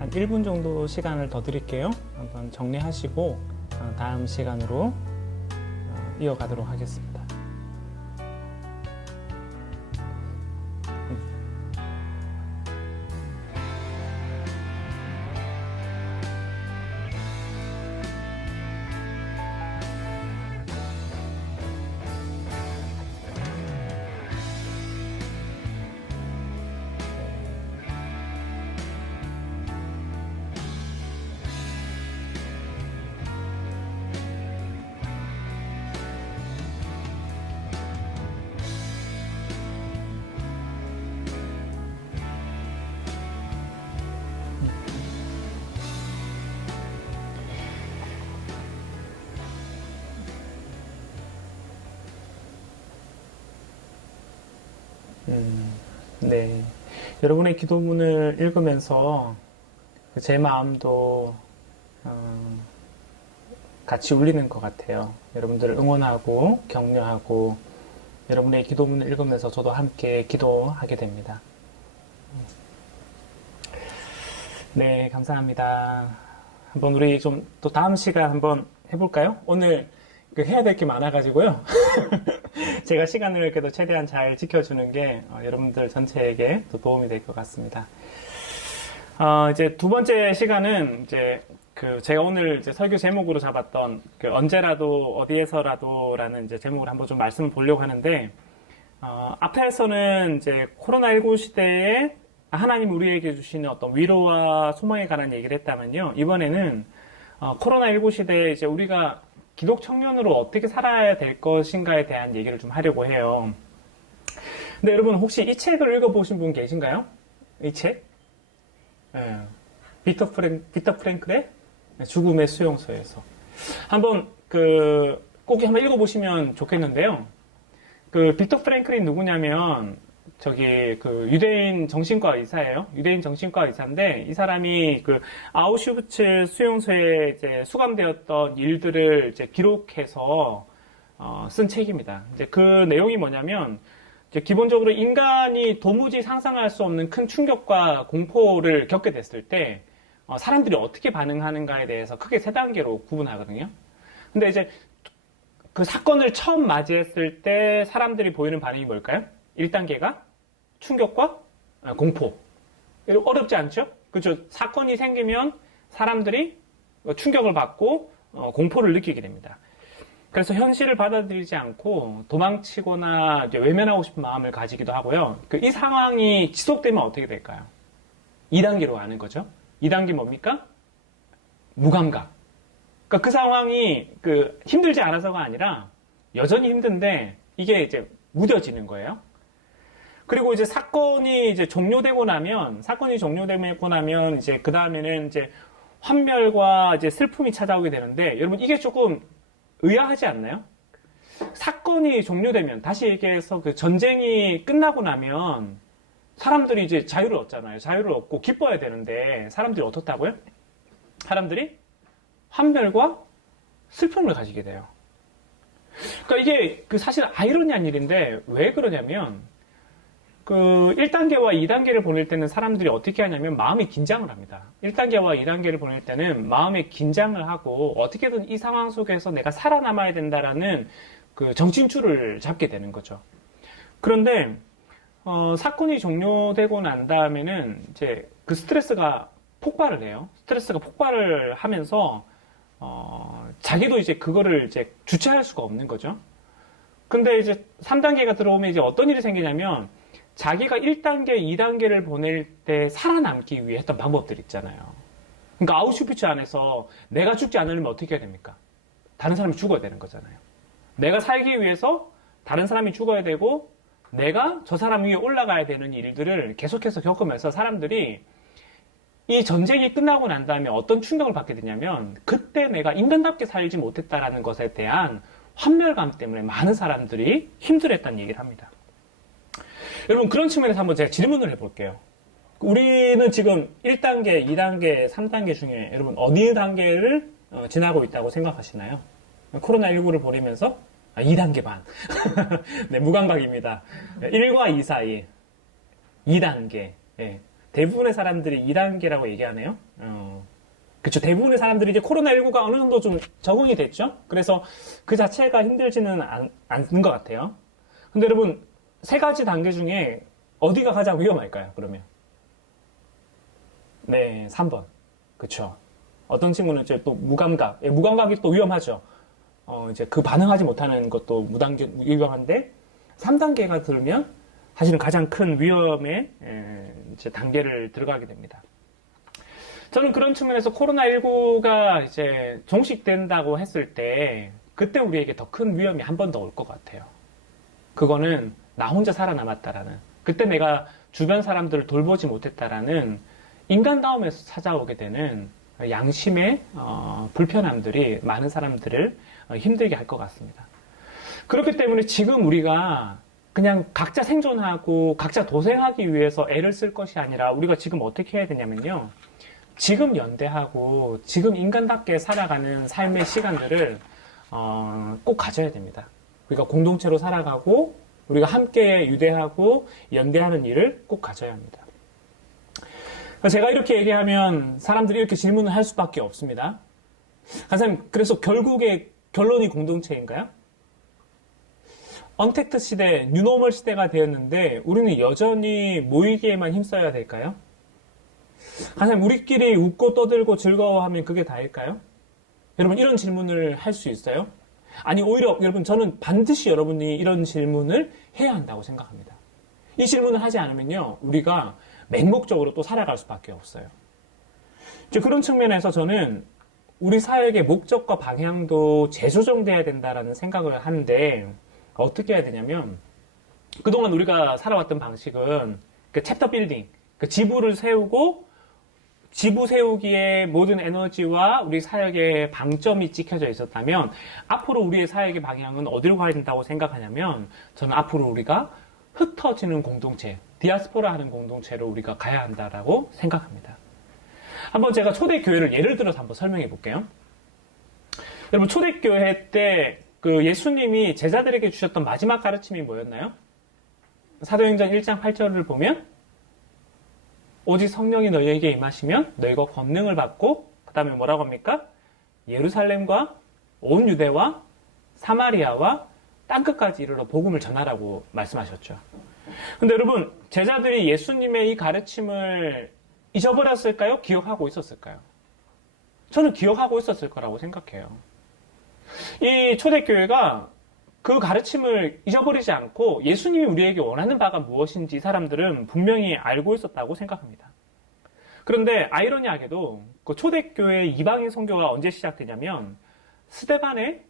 한 1분 정도 시간을 더 드릴게요. 한번 정리하시고 다음 시간으로 이어가도록 하겠습니다. 네. 여러분의 기도문을 읽으면서 제 마음도 같이 울리는 것 같아요. 여러분들을 응원하고 격려하고 여러분의 기도문을 읽으면서 저도 함께 기도하게 됩니다. 네, 감사합니다. 한번 우리 좀 또 다음 시간 한번 해볼까요? 오늘 해야 될 게 많아가지고요. 제가 시간을 그래도 최대한 잘 지켜주는 게 여러분들 전체에게 또 도움이 될 것 같습니다. 이제 두 번째 시간은 이제 제가 오늘 이제 설교 제목으로 잡았던 언제라도 어디에서라도라는 이제 제목을 한번 좀 말씀을 보려고 하는데 앞에서는 이제 코로나19 시대에 하나님 우리에게 주시는 어떤 위로와 소망에 관한 얘기를 했다면요. 이번에는 코로나19 시대에 이제 우리가 기독 청년으로 어떻게 살아야 될 것인가에 대한 얘기를 좀 하려고 해요. 근데 여러분 혹시 이 책을 읽어보신 분 계신가요? 이 책? 네. 비터 프랭클의 죽음의 수용소에서 한번 꼭 한번 읽어보시면 좋겠는데요. 비터 프랭클이 누구냐면 유대인 정신과 의사예요. 유대인 정신과 의사인데 이 사람이 아우슈비츠 수용소에 이제 수감되었던 일들을 이제 기록해서 쓴 책입니다. 이제 그 내용이 뭐냐면 이제 기본적으로 인간이 도무지 상상할 수 없는 큰 충격과 공포를 겪게 됐을 때 사람들이 어떻게 반응하는가에 대해서 크게 세 단계로 구분하거든요. 근데 이제 그 사건을 처음 맞이했을 때 사람들이 보이는 반응이 뭘까요? 1단계가 충격과 공포. 어렵지 않죠? 그렇죠? 사건이 생기면 사람들이 충격을 받고 공포를 느끼게 됩니다. 그래서 현실을 받아들이지 않고 도망치거나 외면하고 싶은 마음을 가지기도 하고요. 이 상황이 지속되면 어떻게 될까요? 2단계로 가는 거죠. 2단계 뭡니까? 무감각. 그러니까 그 상황이 힘들지 않아서가 아니라 여전히 힘든데 이게 이제 무뎌지는 거예요. 그리고 이제 사건이 종료되고 나면 이제 그 다음에는 이제 환멸과 이제 슬픔이 찾아오게 되는데, 여러분 이게 조금 의아하지 않나요? 사건이 종료되면, 다시 얘기해서 전쟁이 끝나고 나면 사람들이 이제 자유를 얻잖아요. 자유를 얻고 기뻐야 되는데 사람들이 어떻다고요? 사람들이 환멸과 슬픔을 가지게 돼요. 그러니까 이게 사실 아이러니한 일인데 왜 그러냐면 1단계와 2단계를 보낼 때는 사람들이 어떻게 하냐면 마음이 긴장을 합니다. 1단계와 2단계를 보낼 때는 마음에 긴장을 하고 어떻게든 이 상황 속에서 내가 살아남아야 된다라는 정신줄을 잡게 되는 거죠. 그런데 사건이 종료되고 난 다음에는 이제 스트레스가 폭발을 해요. 스트레스가 폭발을 하면서 자기도 이제 그거를 이제 주체할 수가 없는 거죠. 근데 이제 3단계가 들어오면 이제 어떤 일이 생기냐면 자기가 1단계, 2단계를 보낼 때 살아남기 위해 했던 방법들 있잖아요. 그러니까 아우슈비츠 안에서 내가 죽지 않으려면 어떻게 해야 됩니까? 다른 사람이 죽어야 되는 거잖아요. 내가 살기 위해서 다른 사람이 죽어야 되고 내가 저 사람 위에 올라가야 되는 일들을 계속해서 겪으면서 사람들이 이 전쟁이 끝나고 난 다음에 어떤 충격을 받게 되냐면 그때 내가 인간답게 살지 못했다라는 것에 대한 환멸감 때문에 많은 사람들이 힘들어했다는 얘기를 합니다. 여러분 그런 측면에서 한번 제가 질문을 해볼게요. 우리는 지금 1단계, 2단계, 3단계 중에 여러분 어느 단계를 지나고 있다고 생각하시나요? 코로나19를 보내면서 2단계 반. 네, 무감각입니다. 1과 2 사이 2단계. 네. 대부분의 사람들이 2단계라고 얘기하네요. 그쵸. 대부분의 사람들이 이제 코로나19가 어느 정도 좀 적응이 됐죠. 그래서 그 자체가 힘들지는 않는 것 같아요. 근데 여러분, 세 가지 단계 중에 어디가 가장 위험할까요, 그러면? 네, 3번. 그쵸. 어떤 친구는 이제 또 무감각. 예, 무감각이 또 위험하죠. 이제 반응하지 못하는 것도 위험한데, 3단계가 들면 사실은 가장 큰 위험의 이제 단계를 들어가게 됩니다. 저는 그런 측면에서 코로나19가 이제 종식된다고 했을 때 그때 우리에게 더 큰 위험이 한 번 더 올 것 같아요. 그거는 나 혼자 살아남았다라는, 그때 내가 주변 사람들을 돌보지 못했다라는 인간다움에서 찾아오게 되는 양심의 불편함들이 많은 사람들을 힘들게 할 것 같습니다. 그렇기 때문에 지금 우리가 그냥 각자 생존하고 각자 도생하기 위해서 애를 쓸 것이 아니라 우리가 지금 어떻게 해야 되냐면요. 지금 연대하고 지금 인간답게 살아가는 삶의 시간들을 꼭 가져야 됩니다. 우리가 공동체로 살아가고 우리가 함께 유대하고 연대하는 일을 꼭 가져야 합니다. 제가 이렇게 얘기하면 사람들이 이렇게 질문을 할 수밖에 없습니다. 강사님, 그래서 결국에 결론이 공동체인가요? 언택트 시대, 뉴노멀 시대가 되었는데 우리는 여전히 모이기에만 힘써야 될까요? 강사님, 우리끼리 웃고 떠들고 즐거워하면 그게 다일까요? 여러분, 이런 질문을 할 수 있어요? 아니, 오히려 여러분, 저는 반드시 여러분이 이런 질문을 해야 한다고 생각합니다. 이 질문을 하지 않으면요, 우리가 맹목적으로 또 살아갈 수밖에 없어요. 이제 그런 측면에서 저는 우리 사회의 목적과 방향도 재조정돼야 된다라는 생각을 하는데, 어떻게 해야 되냐면, 그동안 우리가 살아왔던 방식은 챕터 빌딩, 지부를 세우고 지부 세우기에 모든 에너지와 우리 사역의 방점이 찍혀져 있었다면 앞으로 우리의 사역의 방향은 어디로 가야 된다고 생각하냐면, 저는 앞으로 우리가 흩어지는 공동체, 디아스포라 하는 공동체로 우리가 가야 한다라고 생각합니다. 한번 제가 초대교회를 예를 들어서 한번 설명해 볼게요. 여러분, 초대교회 때 예수님이 제자들에게 주셨던 마지막 가르침이 뭐였나요? 사도행전 1장 8절을 보면 오직 성령이 너희에게 임하시면 너희가 권능을 받고, 그 다음에 뭐라고 합니까? 예루살렘과 온 유대와 사마리아와 땅끝까지 이르러 복음을 전하라고 말씀하셨죠. 근데 여러분, 제자들이 예수님의 이 가르침을 잊어버렸을까요? 기억하고 있었을까요? 저는 기억하고 있었을 거라고 생각해요. 이 초대교회가 그 가르침을 잊어버리지 않고 예수님이 우리에게 원하는 바가 무엇인지 이 사람들은 분명히 알고 있었다고 생각합니다. 그런데 아이러니하게도 그 초대교회 이방인 선교가 언제 시작되냐면 스데반의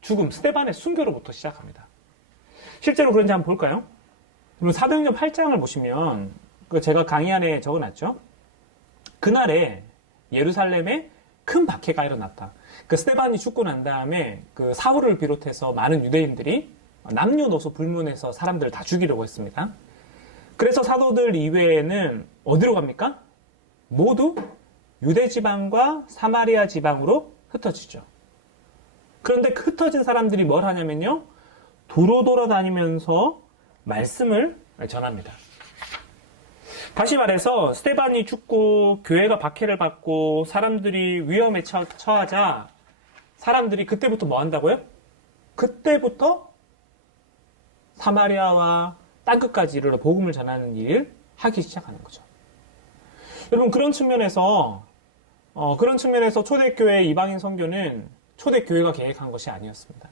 죽음, 스데반의 순교로부터 시작합니다. 실제로 그런지 한번 볼까요? 그럼 사도행전 8장을 보시면 제가 강의 안에 적어놨죠. 그날에 예루살렘에 큰 박해가 일어났다. 그 스데반이 죽고 난 다음에 그 사울을 비롯해서 많은 유대인들이 남녀노소 불문해서 사람들을 다 죽이려고 했습니다. 그래서 사도들 이외에는 어디로 갑니까? 모두 유대 지방과 사마리아 지방으로 흩어지죠. 그런데 그 흩어진 사람들이 뭘 하냐면요. 도로 돌아다니면서 말씀을 전합니다. 다시 말해서 스데반이 죽고 교회가 박해를 받고 사람들이 위험에 처하자 사람들이 그때부터 뭐 한다고요? 그때부터 사마리아와 땅끝까지 이르러 복음을 전하는 일을 하기 시작하는 거죠. 여러분 그런 측면에서 초대교회 이방인 선교는 초대교회가 계획한 것이 아니었습니다.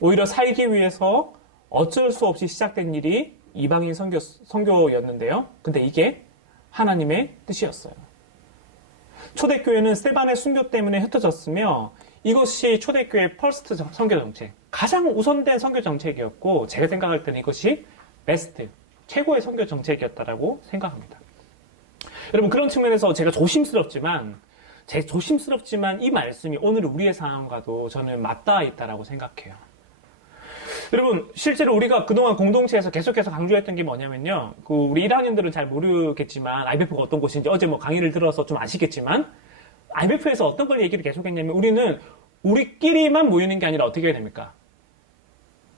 오히려 살기 위해서 어쩔 수 없이 시작된 일이 이방인 선교였는데요. 근데 이게 하나님의 뜻이었어요. 초대교회는 스데반의 순교 때문에 흩어졌으며 이것이 초대교회의 퍼스트 선교 정책, 가장 우선된 선교 정책이었고 제가 생각할 때는 이것이 베스트, 최고의 선교 정책이었다라고 생각합니다. 여러분 그런 측면에서 제가 조심스럽지만 이 말씀이 오늘 우리의 상황과도 저는 맞닿아 있다라고 생각해요. 여러분 실제로 우리가 그동안 공동체에서 계속해서 강조했던 게 뭐냐면요. 우리 1학년들은 잘 모르겠지만 IBF가 어떤 곳인지 어제 뭐 강의를 들어서 좀 아시겠지만 IBF에서 어떤 걸 얘기를 계속했냐면 우리는 우리끼리만 모이는 게 아니라 어떻게 해야 됩니까?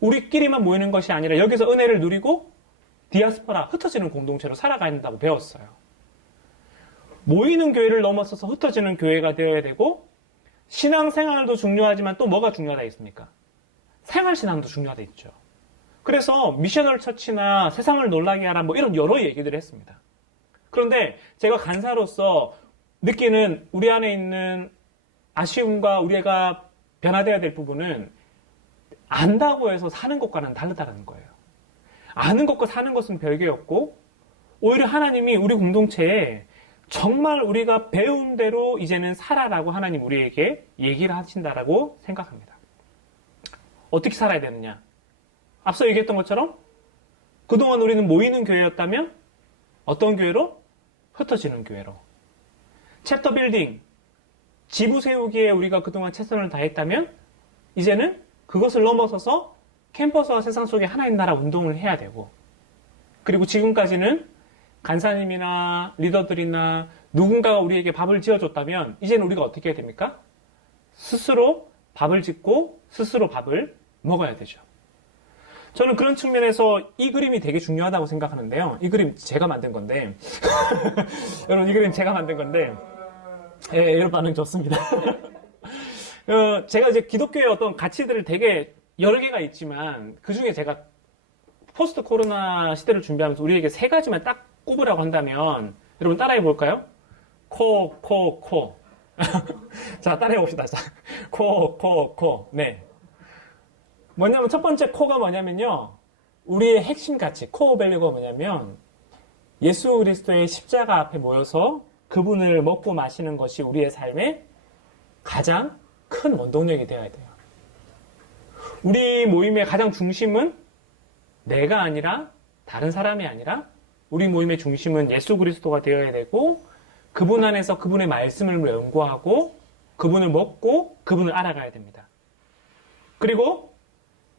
우리끼리만 모이는 것이 아니라 여기서 은혜를 누리고 디아스포라, 흩어지는 공동체로 살아가야 된다고 배웠어요. 모이는 교회를 넘어서서 흩어지는 교회가 되어야 되고 신앙생활도 중요하지만 또 뭐가 중요하다 있습니까? 생활신앙도 중요하다 있죠. 그래서 미셔널 처치나 세상을 놀라게 하라 뭐 이런 여러 얘기들을 했습니다. 그런데 제가 간사로서 느끼는 우리 안에 있는 아쉬움과 우리가 변화되어야 될 부분은 안다고 해서 사는 것과는 다르다는 거예요. 아는 것과 사는 것은 별개였고 오히려 하나님이 우리 공동체에 정말 우리가 배운 대로 이제는 살아라고 하나님 우리에게 얘기를 하신다라고 생각합니다. 어떻게 살아야 되느냐? 앞서 얘기했던 것처럼 그동안 우리는 모이는 교회였다면 어떤 교회로? 흩어지는 교회로. 챕터 빌딩, 지부 세우기에 우리가 그동안 최선을 다했다면 이제는 그것을 넘어서서 캠퍼스와 세상 속에 하나님 나라 운동을 해야 되고 그리고 지금까지는 간사님이나 리더들이나 누군가가 우리에게 밥을 지어줬다면 이제는 우리가 어떻게 해야 됩니까? 스스로 밥을 짓고 스스로 밥을 먹어야 되죠. 저는 그런 측면에서 이 그림이 되게 중요하다고 생각하는데요. 이 그림 제가 만든 건데 여러분 이 그림 제가 만든 건데 예, 여러분 반응 좋습니다. 제가 이제 기독교의 어떤 가치들을 되게 여러 개가 있지만 그 중에 제가 포스트 코로나 시대를 준비하면서 우리에게 세 가지만 딱 꼽으라고 한다면 여러분 따라해 볼까요? 코. 자, 따라해 봅시다. 자, 코. 네. 뭐냐면 첫 번째 코가 뭐냐면요. 우리의 핵심 가치, 코어 밸류가 뭐냐면 예수 그리스도의 십자가 앞에 모여서 그분을 먹고 마시는 것이 우리의 삶의 가장 큰 원동력이 되어야 돼요. 우리 모임의 가장 중심은 내가 아니라 다른 사람이 아니라 우리 모임의 중심은 예수 그리스도가 되어야 되고 그분 안에서 그분의 말씀을 연구하고 그분을 먹고 그분을 알아가야 됩니다. 그리고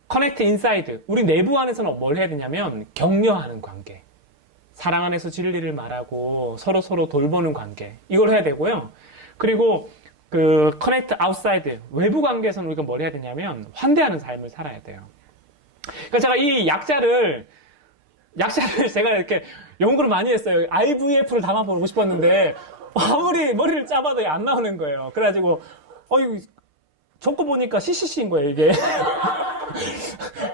커넥트 인사이드, 우리 내부 안에서는 뭘 해야 되냐면 격려하는 관계, 사랑 안에서 진리를 말하고 서로 돌보는 관계, 이걸 해야 되고요. 그리고 그 커넥트 아웃사이드, 외부 관계에서는 우리가 뭘 해야 되냐면 환대하는 삶을 살아야 돼요. 그러니까 제가 이 약자를 제가 이렇게 연구를 많이 했어요. IVF를 담아보고 싶었는데 아무리 머리를 짜봐도 안 나오는 거예요. 그래가지고 이거 적고 보니까 CCC인 거예요, 이게.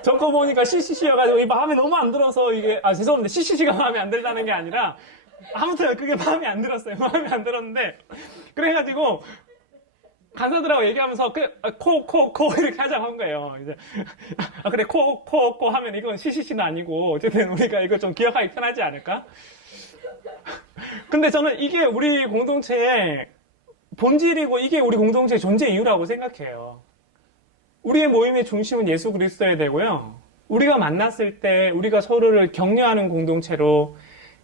적고 보니까 CCC여가지고 이 마음에 너무 안 들어서 이게 죄송합니다. CCC가 마음에 안 들다는 게 아니라 아무튼 그게 마음에 안 들었어요. 마음에 안 들었는데 그래가지고 간사들하고 얘기하면서 코 이렇게 하자고 한 거예요. 이제 그래 코 하면 이건 CCC는 아니고 어쨌든 우리가 이거 좀 기억하기 편하지 않을까? 근데 저는 이게 우리 공동체의 본질이고 이게 우리 공동체의 존재 이유라고 생각해요. 우리의 모임의 중심은 예수 그리스도여야 되고요. 우리가 만났을 때 우리가 서로를 격려하는 공동체로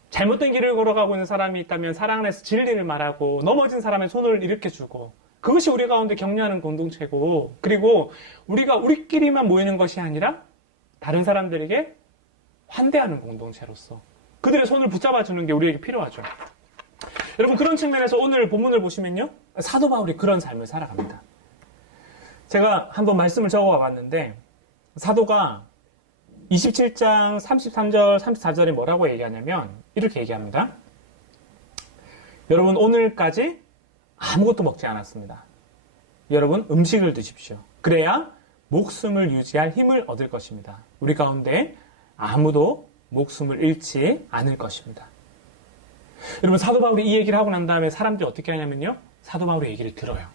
잘못된 길을 걸어가고 있는 사람이 있다면 사랑 안에서 진리를 말하고 넘어진 사람의 손을 일으켜주고 그것이 우리 가운데 격려하는 공동체고 그리고 우리가 우리끼리만 모이는 것이 아니라 다른 사람들에게 환대하는 공동체로서 그들의 손을 붙잡아주는 게 우리에게 필요하죠. 여러분 그런 측면에서 오늘 본문을 보시면요. 사도 바울이 그런 삶을 살아갑니다. 제가 한번 말씀을 적어와 봤는데 사도가 27장 33절 34절에 뭐라고 얘기하냐면 이렇게 얘기합니다. 여러분 오늘까지 아무것도 먹지 않았습니다. 여러분 음식을 드십시오. 그래야 목숨을 유지할 힘을 얻을 것입니다. 우리 가운데 아무도 목숨을 잃지 않을 것입니다. 여러분 사도 바울이 이 얘기를 하고 난 다음에 사람들이 어떻게 하냐면요. 사도 바울의 얘기를 들어요.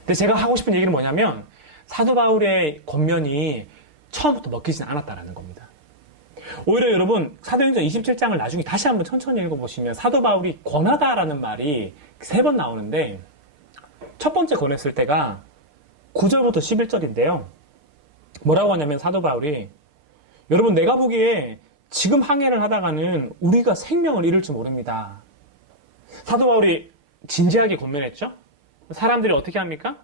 근데 제가 하고 싶은 얘기는 뭐냐면 사도 바울의 권면이 처음부터 먹히진 않았다라는 겁니다. 오히려 여러분 사도행전 27장을 나중에 다시 한번 천천히 읽어보시면 사도 바울이 권하다라는 말이 3번 나오는데 첫 번째 권했을 때가 9절부터 11절인데요. 뭐라고 하냐면 사도 바울이 여러분 내가 보기에 지금 항해를 하다가는 우리가 생명을 잃을지 모릅니다. 사도 바울이 진지하게 권면했죠. 사람들이 어떻게 합니까?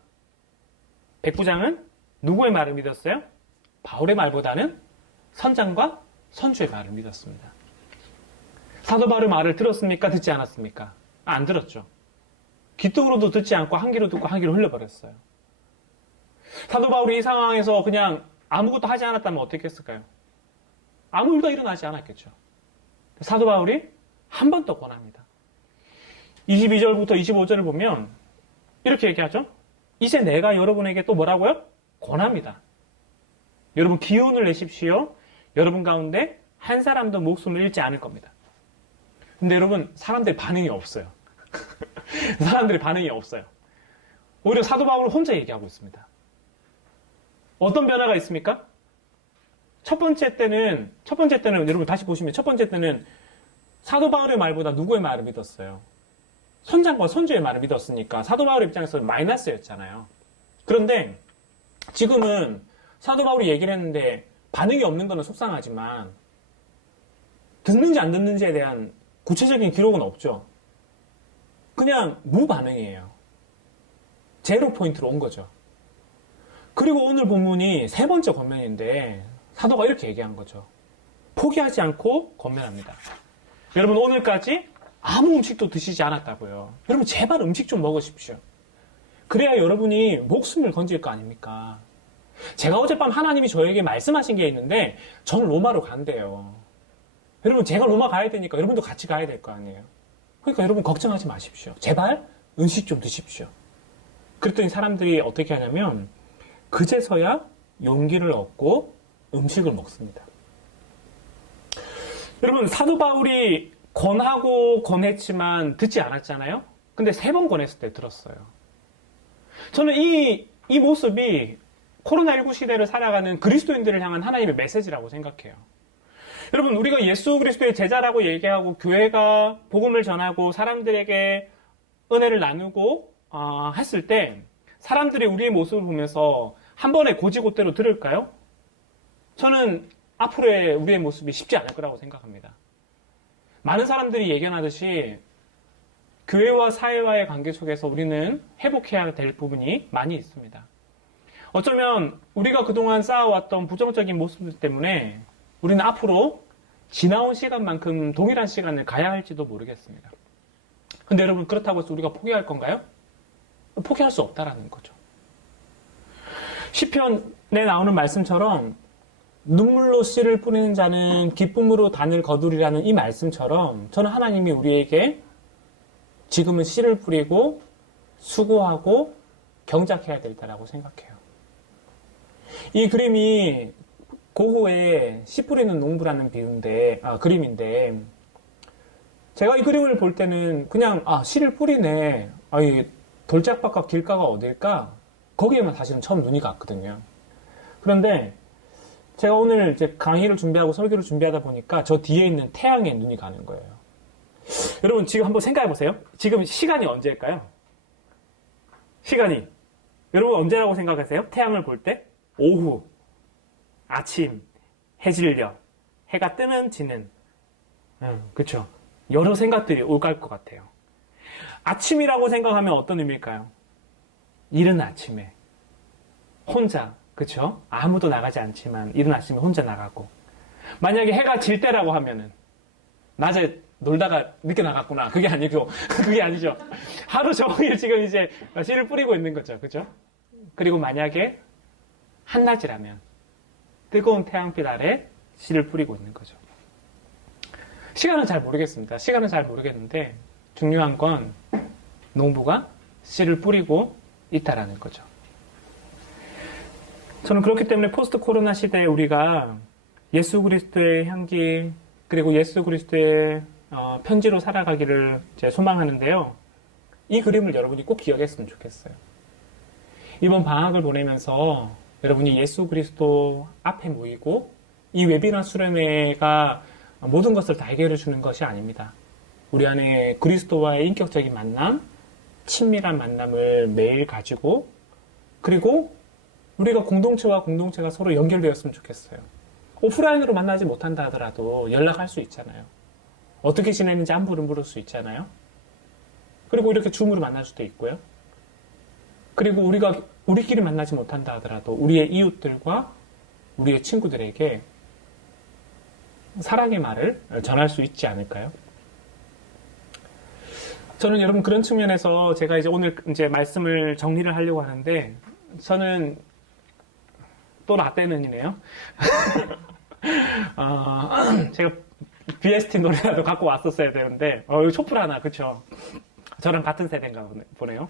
백부장은 누구의 말을 믿었어요? 바울의 말보다는 선장과 선주의 말을 믿었습니다. 사도 바울의 말을 들었습니까? 듣지 않았습니까? 안 들었죠. 귀뚱으로도 듣지 않고 한 귀로 듣고 한 귀로 흘려버렸어요. 사도 바울이 이 상황에서 그냥 아무것도 하지 않았다면 어떻게 했을까요? 아무 일도 일어나지 않았겠죠. 사도 바울이 한 번 더 권합니다. 22절부터 25절을 보면 이렇게 얘기하죠. 이제 내가 여러분에게 또 뭐라고요? 권합니다. 여러분 기운을 내십시오. 여러분 가운데 한 사람도 목숨을 잃지 않을 겁니다. 근데 여러분 사람들이 반응이 없어요. 사람들이 반응이 없어요. 오히려 사도 바울은 혼자 얘기하고 있습니다. 어떤 변화가 있습니까? 첫 번째 때는 여러분 다시 보시면 첫 번째 때는 사도 바울의 말보다 누구의 말을 믿었어요? 선장과 선주의 말을 믿었으니까 사도 바울의 입장에서 마이너스였잖아요. 그런데 지금은 사도 바울이 얘기를 했는데 반응이 없는 것은 속상하지만 듣는지 안 듣는지에 대한 구체적인 기록은 없죠. 그냥 무반응이에요. 제로 포인트로 온 거죠. 그리고 오늘 본문이 3번째 권면인데 사도가 이렇게 얘기한 거죠. 포기하지 않고 권면합니다. 여러분 오늘까지 아무 음식도 드시지 않았다고요. 여러분 제발 음식 좀 먹으십시오. 그래야 여러분이 목숨을 건질 거 아닙니까? 제가 어젯밤 하나님이 저에게 말씀하신 게 있는데 저는 로마로 간대요. 여러분 제가 로마 가야 되니까 여러분도 같이 가야 될 거 아니에요. 그러니까 여러분 걱정하지 마십시오. 제발 음식 좀 드십시오. 그랬더니 사람들이 어떻게 하냐면 그제서야 용기를 얻고 음식을 먹습니다. 여러분 사도 바울이 권하고 권했지만 듣지 않았잖아요. 근데 3번 권했을 때 들었어요. 저는 이 모습이 코로나19 시대를 살아가는 그리스도인들을 향한 하나님의 메시지라고 생각해요. 여러분 우리가 예수 그리스도의 제자라고 얘기하고 교회가 복음을 전하고 사람들에게 은혜를 나누고 했을 때 사람들이 우리의 모습을 보면서 한 번에 고지고대로 들을까요? 저는 앞으로의 우리의 모습이 쉽지 않을 거라고 생각합니다. 많은 사람들이 예견하듯이 교회와 사회와의 관계 속에서 우리는 회복해야 될 부분이 많이 있습니다. 어쩌면 우리가 그동안 쌓아왔던 부정적인 모습 때문에 우리는 앞으로 지나온 시간만큼 동일한 시간을 가야 할지도 모르겠습니다. 근데 여러분 그렇다고 해서 우리가 포기할 건가요? 포기할 수 없다라는 거죠. 시편에 나오는 말씀처럼 눈물로 씨를 뿌리는 자는 기쁨으로 단을 거두리라는 이 말씀처럼 저는 하나님이 우리에게 지금은 씨를 뿌리고 수고하고 경작해야 될 때라고 생각해요. 이 그림이 고흐의 씨 뿌리는 농부라는 그림인데 제가 이 그림을 볼 때는 그냥 씨를 뿌리네. 이 돌짝밭과 길가가 어딜까? 거기에만 사실은 처음 눈이 갔거든요. 그런데 제가 오늘 이제 강의를 준비하고 설교를 준비하다 보니까 저 뒤에 있는 태양에 눈이 가는 거예요. 여러분 지금 한번 생각해 보세요. 지금 시간이 언제일까요? 시간이. 여러분 언제라고 생각하세요? 태양을 볼 때? 오후, 아침, 해질녘, 해가 뜨는 지는. 그쵸. 여러 생각들이 오갈 것 같아요. 아침이라고 생각하면 어떤 의미일까요? 이른 아침에. 혼자. 그쵸? 아무도 나가지 않지만 이른 아침에 혼자 나가고. 만약에 해가 질 때라고 하면은 낮에 놀다가 늦게 나갔구나. 그게 아니고, 그게 아니죠. 하루 종일 지금 이제 씨를 뿌리고 있는 거죠. 그죠? 그리고 만약에 한낮이라면 뜨거운 태양빛 아래 씨를 뿌리고 있는 거죠. 시간은 잘 모르겠습니다. 시간은 잘 모르겠는데 중요한 건 농부가 씨를 뿌리고 있다라는 거죠. 저는 그렇기 때문에 포스트 코로나 시대에 우리가 예수 그리스도의 향기 그리고 예수 그리스도의 편지로 살아가기를 소망하는데요. 이 그림을 여러분이 꼭 기억했으면 좋겠어요. 이번 방학을 보내면서 여러분이 예수 그리스도 앞에 모이고 이 웨비나 수련회가 모든 것을 다 해결해 주는 것이 아닙니다. 우리 안에 그리스도와의 인격적인 만남, 친밀한 만남을 매일 가지고 그리고 우리가 공동체와 공동체가 서로 연결되었으면 좋겠어요. 오프라인으로 만나지 못한다 하더라도 연락할 수 있잖아요. 어떻게 지내는지 안부를 물을 수 있잖아요. 그리고 이렇게 줌으로 만날 수도 있고요. 그리고 우리끼리 만나지 못한다 하더라도 우리의 이웃들과 우리의 친구들에게 사랑의 말을 전할 수 있지 않을까요? 저는 여러분 그런 측면에서 제가 이제 오늘 이제 말씀을 정리를 하려고 하는데 저는 또 라떼는이네요. 제가 BST 노래라도 갖고 왔었어야 되는데 이거 촛불 하나 그쵸? 저랑 같은 세대인가 보네요.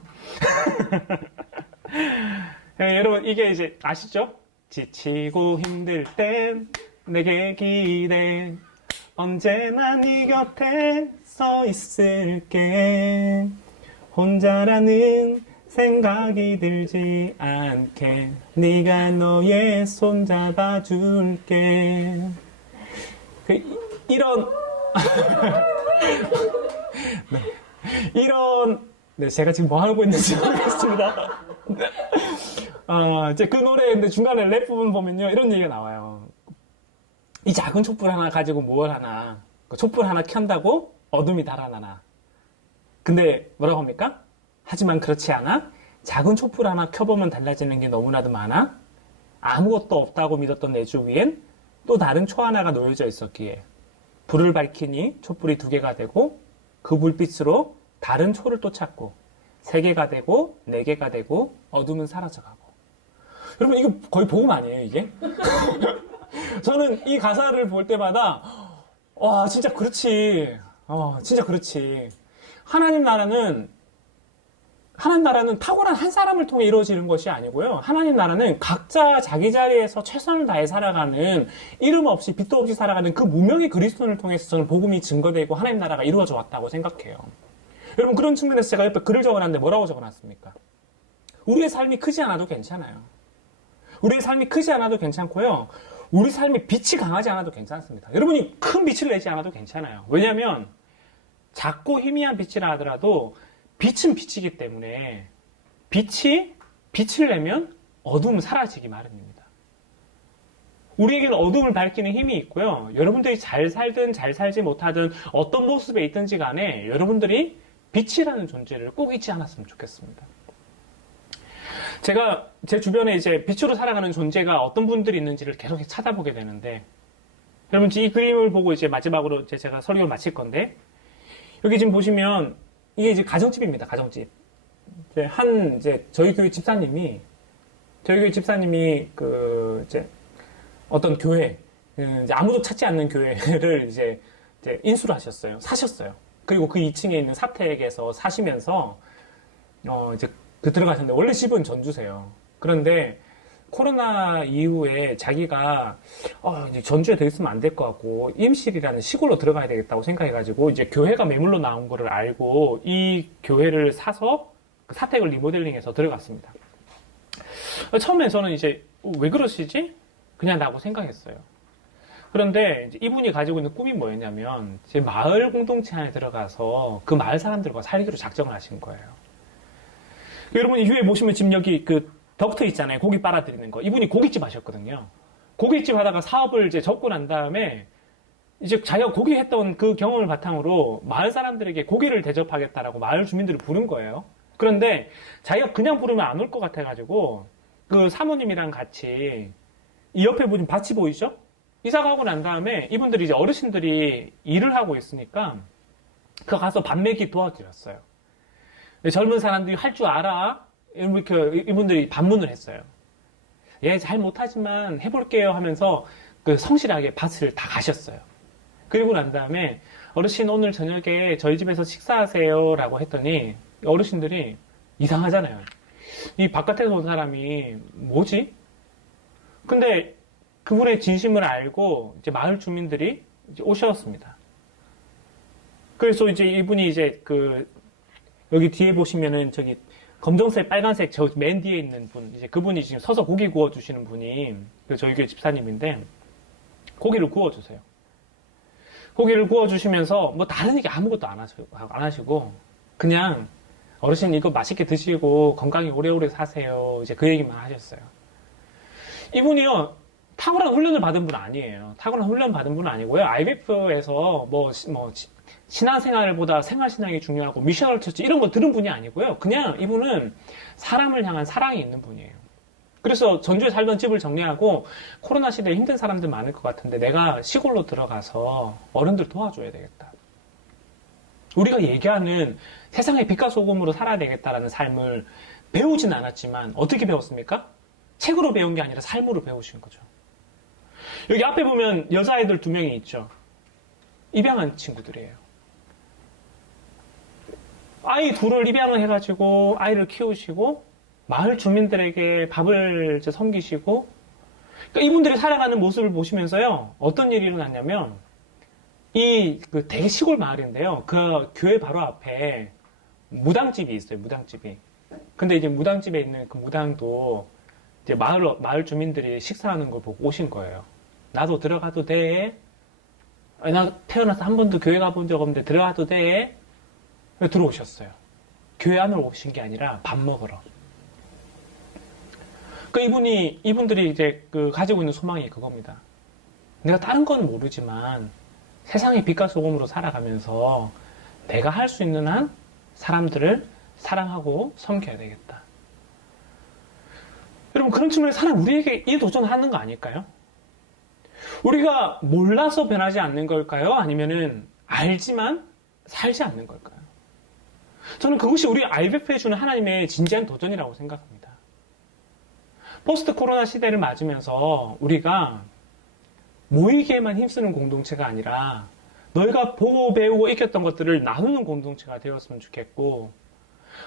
여러분 이게 이제 아시죠? 지치고 힘들 땐 내게 기대 언제나 네 곁에 서 있을게 혼자라는 생각이 들지 않게 네가 너의 손 잡아줄게 이런 네, 제가 지금 뭐 하고 있는지 모르겠습니다. 이제 그 노래 근데 중간에 랩 부분 보면요 이런 얘기가 나와요. 이 작은 촛불 하나 가지고 뭘 하나 그 촛불 하나 켠다고 어둠이 달아나나. 근데 뭐라고 합니까? 하지만 그렇지 않아? 작은 촛불 하나 켜보면 달라지는 게 너무나도 많아? 아무것도 없다고 믿었던 내 주위엔 또 다른 초 하나가 놓여져 있었기에 불을 밝히니 촛불이 2개가 되고 그 불빛으로 다른 초를 또 찾고 3개가 되고 4개가 되고 어둠은 사라져가고. 여러분 이거 거의 복음 아니에요 이게? 저는 이 가사를 볼 때마다 와 진짜 그렇지. 진짜 그렇지. 하나님 나라는 탁월한 한 사람을 통해 이루어지는 것이 아니고요. 하나님 나라는 각자 자기 자리에서 최선을 다해 살아가는 이름 없이 빛도 없이 살아가는 그 무명의 그리스도인을 통해서 저는 복음이 증거되고 하나님 나라가 이루어져 왔다고 생각해요. 여러분 그런 측면에서 제가 옆에 글을 적어놨는데 뭐라고 적어놨습니까? 우리의 삶이 크지 않아도 괜찮아요. 우리의 삶이 크지 않아도 괜찮고요. 우리 삶이 빛이 강하지 않아도 괜찮습니다. 여러분이 큰 빛을 내지 않아도 괜찮아요. 왜냐하면 작고 희미한 빛이라 하더라도 빛은 빛이기 때문에 빛을 내면 어둠은 사라지기 마련입니다. 우리에게는 어둠을 밝히는 힘이 있고요. 여러분들이 잘 살든 잘 살지 못하든 어떤 모습에 있든지 간에 여러분들이 빛이라는 존재를 꼭 잊지 않았으면 좋겠습니다. 제가 제 주변에 이제 빛으로 살아가는 존재가 어떤 분들이 있는지를 계속 찾아보게 되는데 여러분 이 그림을 보고 이제 마지막으로 이제 제가 설교를 마칠 건데 여기 지금 보시면 이게 이제 가정집입니다. 가정집. 이제 저희 교회 집사님이 이제 어떤 교회 이제 아무도 찾지 않는 교회를 이제 인수를 하셨어요. 사셨어요. 그리고 그 2층에 있는 사택에서 사시면서 이제 들어가셨는데 원래 집은 전주세요. 그런데 코로나 이후에 자기가 이제 전주에 더 있으면 안 될 것 같고 임실이라는 시골로 들어가야 되겠다고 생각해가지고 이제 교회가 매물로 나온 거를 알고 이 교회를 사서 그 사택을 리모델링해서 들어갔습니다. 처음에 저는 이제 왜 그러시지? 그냥 라고 생각했어요. 그런데 이제 이분이 가지고 있는 꿈이 뭐였냐면 제 마을 공동체 안에 들어가서 그 마을 사람들과 살기로 작정을 하신 거예요. 여러분 이 위에 보시면 지금 여기 그 덕트 있잖아요. 고기 빨아들이는 거. 이분이 고깃집 하셨거든요. 고깃집 하다가 사업을 이제 접고 난 다음에 이제 자기가 고기 했던 그 경험을 바탕으로 마을 사람들에게 고기를 대접하겠다라고 마을 주민들을 부른 거예요. 그런데 자기가 그냥 부르면 안 올 것 같아가지고 그 사모님이랑 같이 이 옆에 보시면 밭이 보이죠? 이사 가고 난 다음에 이분들이 이제 어르신들이 일을 하고 있으니까 그 가서 밥 먹이 도와드렸어요. 젊은 사람들이 할 줄 알아? 이렇게 이분들이 반문을 했어요. 예, 잘 못하지만 해볼게요 하면서 그 성실하게 밭을 다 가셨어요. 그리고 난 다음에 어르신 오늘 저녁에 저희 집에서 식사하세요 라고 했더니 어르신들이 이상하잖아요. 이 바깥에서 온 사람이 뭐지? 근데 그분의 진심을 알고 이제 마을 주민들이 이제 오셨습니다. 그래서 이제 이분이 이제 그 여기 뒤에 보시면은 저기 검정색, 빨간색 저 맨 뒤에 있는 분, 이제 그분이 지금 서서 고기 구워주시는 분이 저희 교회 집사님인데 고기를 구워주세요. 고기를 구워주시면서 뭐 다른 얘기 아무것도 안 하시고 그냥 어르신 이거 맛있게 드시고 건강히 오래오래 사세요. 이제 그 얘기만 하셨어요. 이분이요 탁월한 훈련을 받은 분 아니에요. 탁월한 훈련 받은 분은 아니고요. IBF에서 신앙생활보다 생활신앙이 중요하고 미셔널 처치 이런 거 들은 분이 아니고요. 그냥 이분은 사람을 향한 사랑이 있는 분이에요. 그래서 전주에 살던 집을 정리하고 코로나 시대에 힘든 사람들 많을 것 같은데 내가 시골로 들어가서 어른들 도와줘야 되겠다. 우리가 얘기하는 세상의 빛과 소금으로 살아야 되겠다라는 삶을 배우진 않았지만 어떻게 배웠습니까? 책으로 배운 게 아니라 삶으로 배우신 거죠. 여기 앞에 보면 여자아이들 2명이 있죠. 입양한 친구들이에요. 아이 2을 입양을 해가지고 아이를 키우시고 마을 주민들에게 밥을 섬기시고 그러니까 이분들이 살아가는 모습을 보시면서요. 어떤 일이 일어났냐면 그 되게 시골 마을인데요. 그 교회 바로 앞에 무당집이 있어요. 무당집이. 근데 이제 무당집에 있는 그 무당도 이제 마을 주민들이 식사하는 걸 보고 오신 거예요. 나도 들어가도 돼? 나 태어나서 한 번도 교회 가본 적 없는데 들어가도 돼? 들어오셨어요. 교회 안으로 오신 게 아니라 밥 먹으러. 이분들이 이제 가지고 있는 소망이 그겁니다. 내가 다른 건 모르지만 세상의 빛과 소금으로 살아가면서 내가 할 수 있는 한 사람들을 사랑하고 섬겨야 되겠다. 여러분, 그런 측면에서 하나님 우리에게 이 도전을 하는 거 아닐까요? 우리가 몰라서 변하지 않는 걸까요? 아니면은 알지만 살지 않는 걸까요? 저는 그것이 우리 IBF에 주는 하나님의 진지한 도전이라고 생각합니다. 포스트 코로나 시대를 맞으면서 우리가 모이기에만 힘쓰는 공동체가 아니라 너희가 보고 배우고 익혔던 것들을 나누는 공동체가 되었으면 좋겠고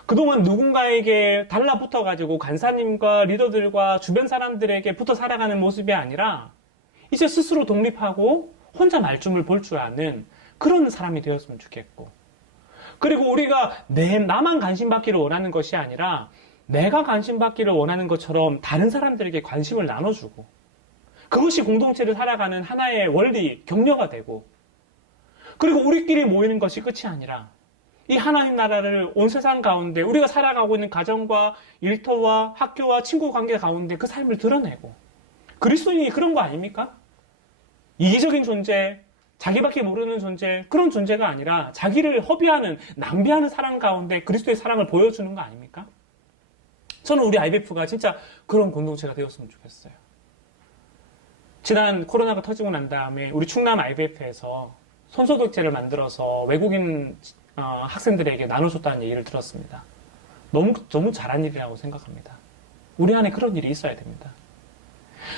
그동안 누군가에게 달라붙어가지고 간사님과 리더들과 주변 사람들에게 붙어 살아가는 모습이 아니라 이제 스스로 독립하고 혼자 말춤을 볼 줄 아는 그런 사람이 되었으면 좋겠고 그리고 우리가 나만 관심받기를 원하는 것이 아니라 내가 관심받기를 원하는 것처럼 다른 사람들에게 관심을 나눠주고 그것이 공동체를 살아가는 하나의 원리, 격려가 되고 그리고 우리끼리 모이는 것이 끝이 아니라 이 하나님 나라를 온 세상 가운데 우리가 살아가고 있는 가정과 일터와 학교와 친구 관계 가운데 그 삶을 드러내고 그리스도인이 그런 거 아닙니까? 이기적인 존재, 자기밖에 모르는 존재, 그런 존재가 아니라 자기를 허비하는, 낭비하는 사랑 가운데 그리스도의 사랑을 보여주는 거 아닙니까? 저는 우리 IBF가 진짜 그런 공동체가 되었으면 좋겠어요. 지난 코로나가 터지고 난 다음에 우리 충남 IBF에서 손소독제를 만들어서 외국인 학생들에게 나눠줬다는 얘기를 들었습니다. 너무 잘한 일이라고 생각합니다. 우리 안에 그런 일이 있어야 됩니다.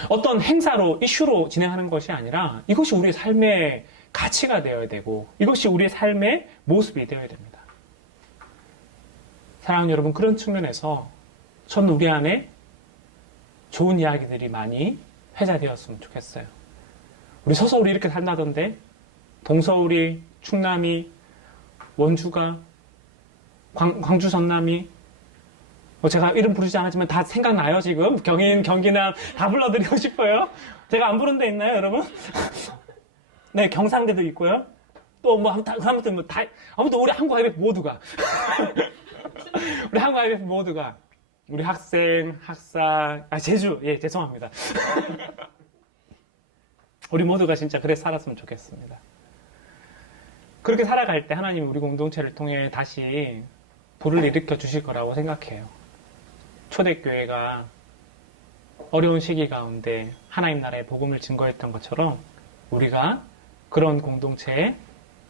어떤 행사로, 이슈로 진행하는 것이 아니라 이것이 우리의 삶의 가치가 되어야 되고 이것이 우리의 삶의 모습이 되어야 됩니다. 사랑하는 여러분, 그런 측면에서 저는 우리 안에 좋은 이야기들이 많이 회자되었으면 좋겠어요. 우리 서서울이 이렇게 산다던데 동서울이, 충남이, 원주가, 광주 전남이 제가 이름 부르지 않았지만 다 생각나요, 지금? 경인, 경기남 다 불러드리고 싶어요. 제가 안 부른 데 있나요, 여러분? 네, 경상대도 있고요. 또 뭐, 아무튼 뭐, 아무튼 우리 한국 IBF 모두가. 우리 한국 IBF 모두가. 우리 학생, 학사, 제주, 예, 죄송합니다. 우리 모두가 진짜 그래 살았으면 좋겠습니다. 그렇게 살아갈 때 하나님이 우리 공동체를 통해 다시 불을 일으켜 주실 거라고 생각해요. 초대교회가 어려운 시기 가운데 하나님 나라의 복음을 증거했던 것처럼 우리가 그런 공동체에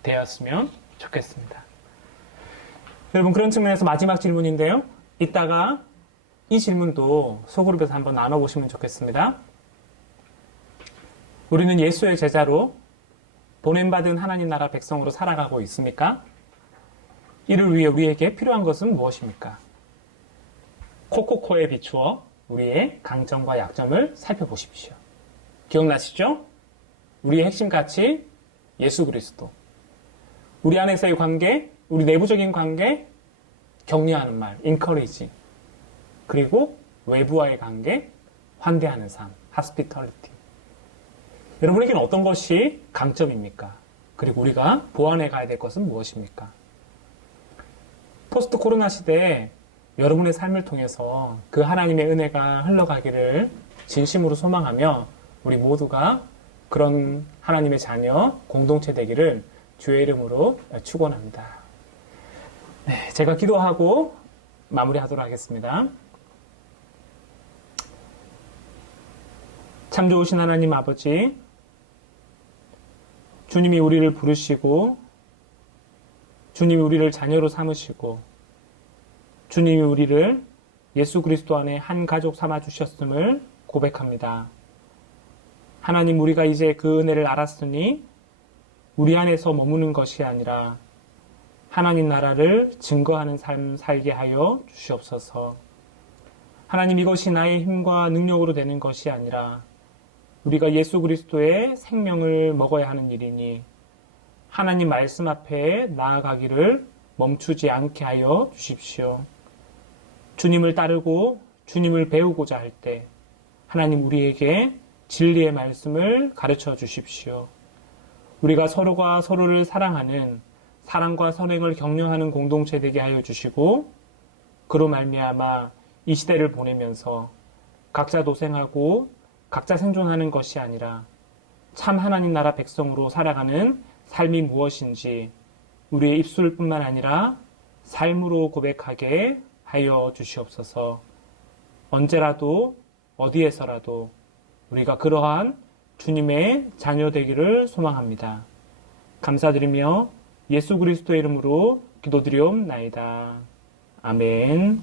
되었으면 좋겠습니다. 여러분, 그런 측면에서 마지막 질문인데요. 이따가 이 질문도 소그룹에서 한번 나눠보시면 좋겠습니다. 우리는 예수의 제자로 보냄받은 하나님 나라 백성으로 살아가고 있습니까? 이를 위해 우리에게 필요한 것은 무엇입니까? 코코코에 비추어 우리의 강점과 약점을 살펴보십시오. 기억나시죠? 우리의 핵심 가치, 예수 그리스도. 우리 안에서의 관계, 우리 내부적인 관계, 격려하는 말, encourage. 그리고 외부와의 관계, 환대하는 삶, hospitality. 여러분에게는 어떤 것이 강점입니까? 그리고 우리가 보완해 가야 될 것은 무엇입니까? 포스트 코로나 시대에 여러분의 삶을 통해서 그 하나님의 은혜가 흘러가기를 진심으로 소망하며 우리 모두가 그런 하나님의 자녀, 공동체 되기를 주의 이름으로 축원합니다. 네, 제가 기도하고 마무리하도록 하겠습니다. 참 좋으신 하나님 아버지, 주님이 우리를 부르시고 주님이 우리를 자녀로 삼으시고 주님이 우리를 예수 그리스도 안에 한 가족 삼아 주셨음을 고백합니다. 하나님, 우리가 이제 그 은혜를 알았으니 우리 안에서 머무는 것이 아니라 하나님 나라를 증거하는 삶 살게 하여 주시옵소서. 하나님, 이것이 나의 힘과 능력으로 되는 것이 아니라 우리가 예수 그리스도의 생명을 먹어야 하는 일이니 하나님 말씀 앞에 나아가기를 멈추지 않게 하여 주십시오. 주님을 따르고 주님을 배우고자 할 때 하나님 우리에게 진리의 말씀을 가르쳐 주십시오. 우리가 서로가 서로를 사랑하는 사랑과 선행을 격려하는 공동체 되게 하여 주시고 그로 말미암아 이 시대를 보내면서 각자 도생하고 각자 생존하는 것이 아니라 참 하나님 나라 백성으로 살아가는 삶이 무엇인지 우리의 입술뿐만 아니라 삶으로 고백하게 하여 주시옵소서. 언제라도 어디에서라도 우리가 그러한 주님의 자녀 되기를 소망합니다. 감사드리며 예수 그리스도의 이름으로 기도드리옵나이다. 아멘.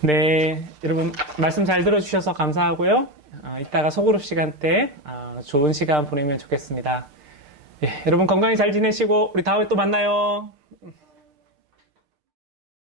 네, 여러분 말씀 잘 들어주셔서 감사하고요. 이따가 소그룹 시간 때 좋은 시간 보내면 좋겠습니다. 예, 여러분 건강히 잘 지내시고 우리 다음에 또 만나요.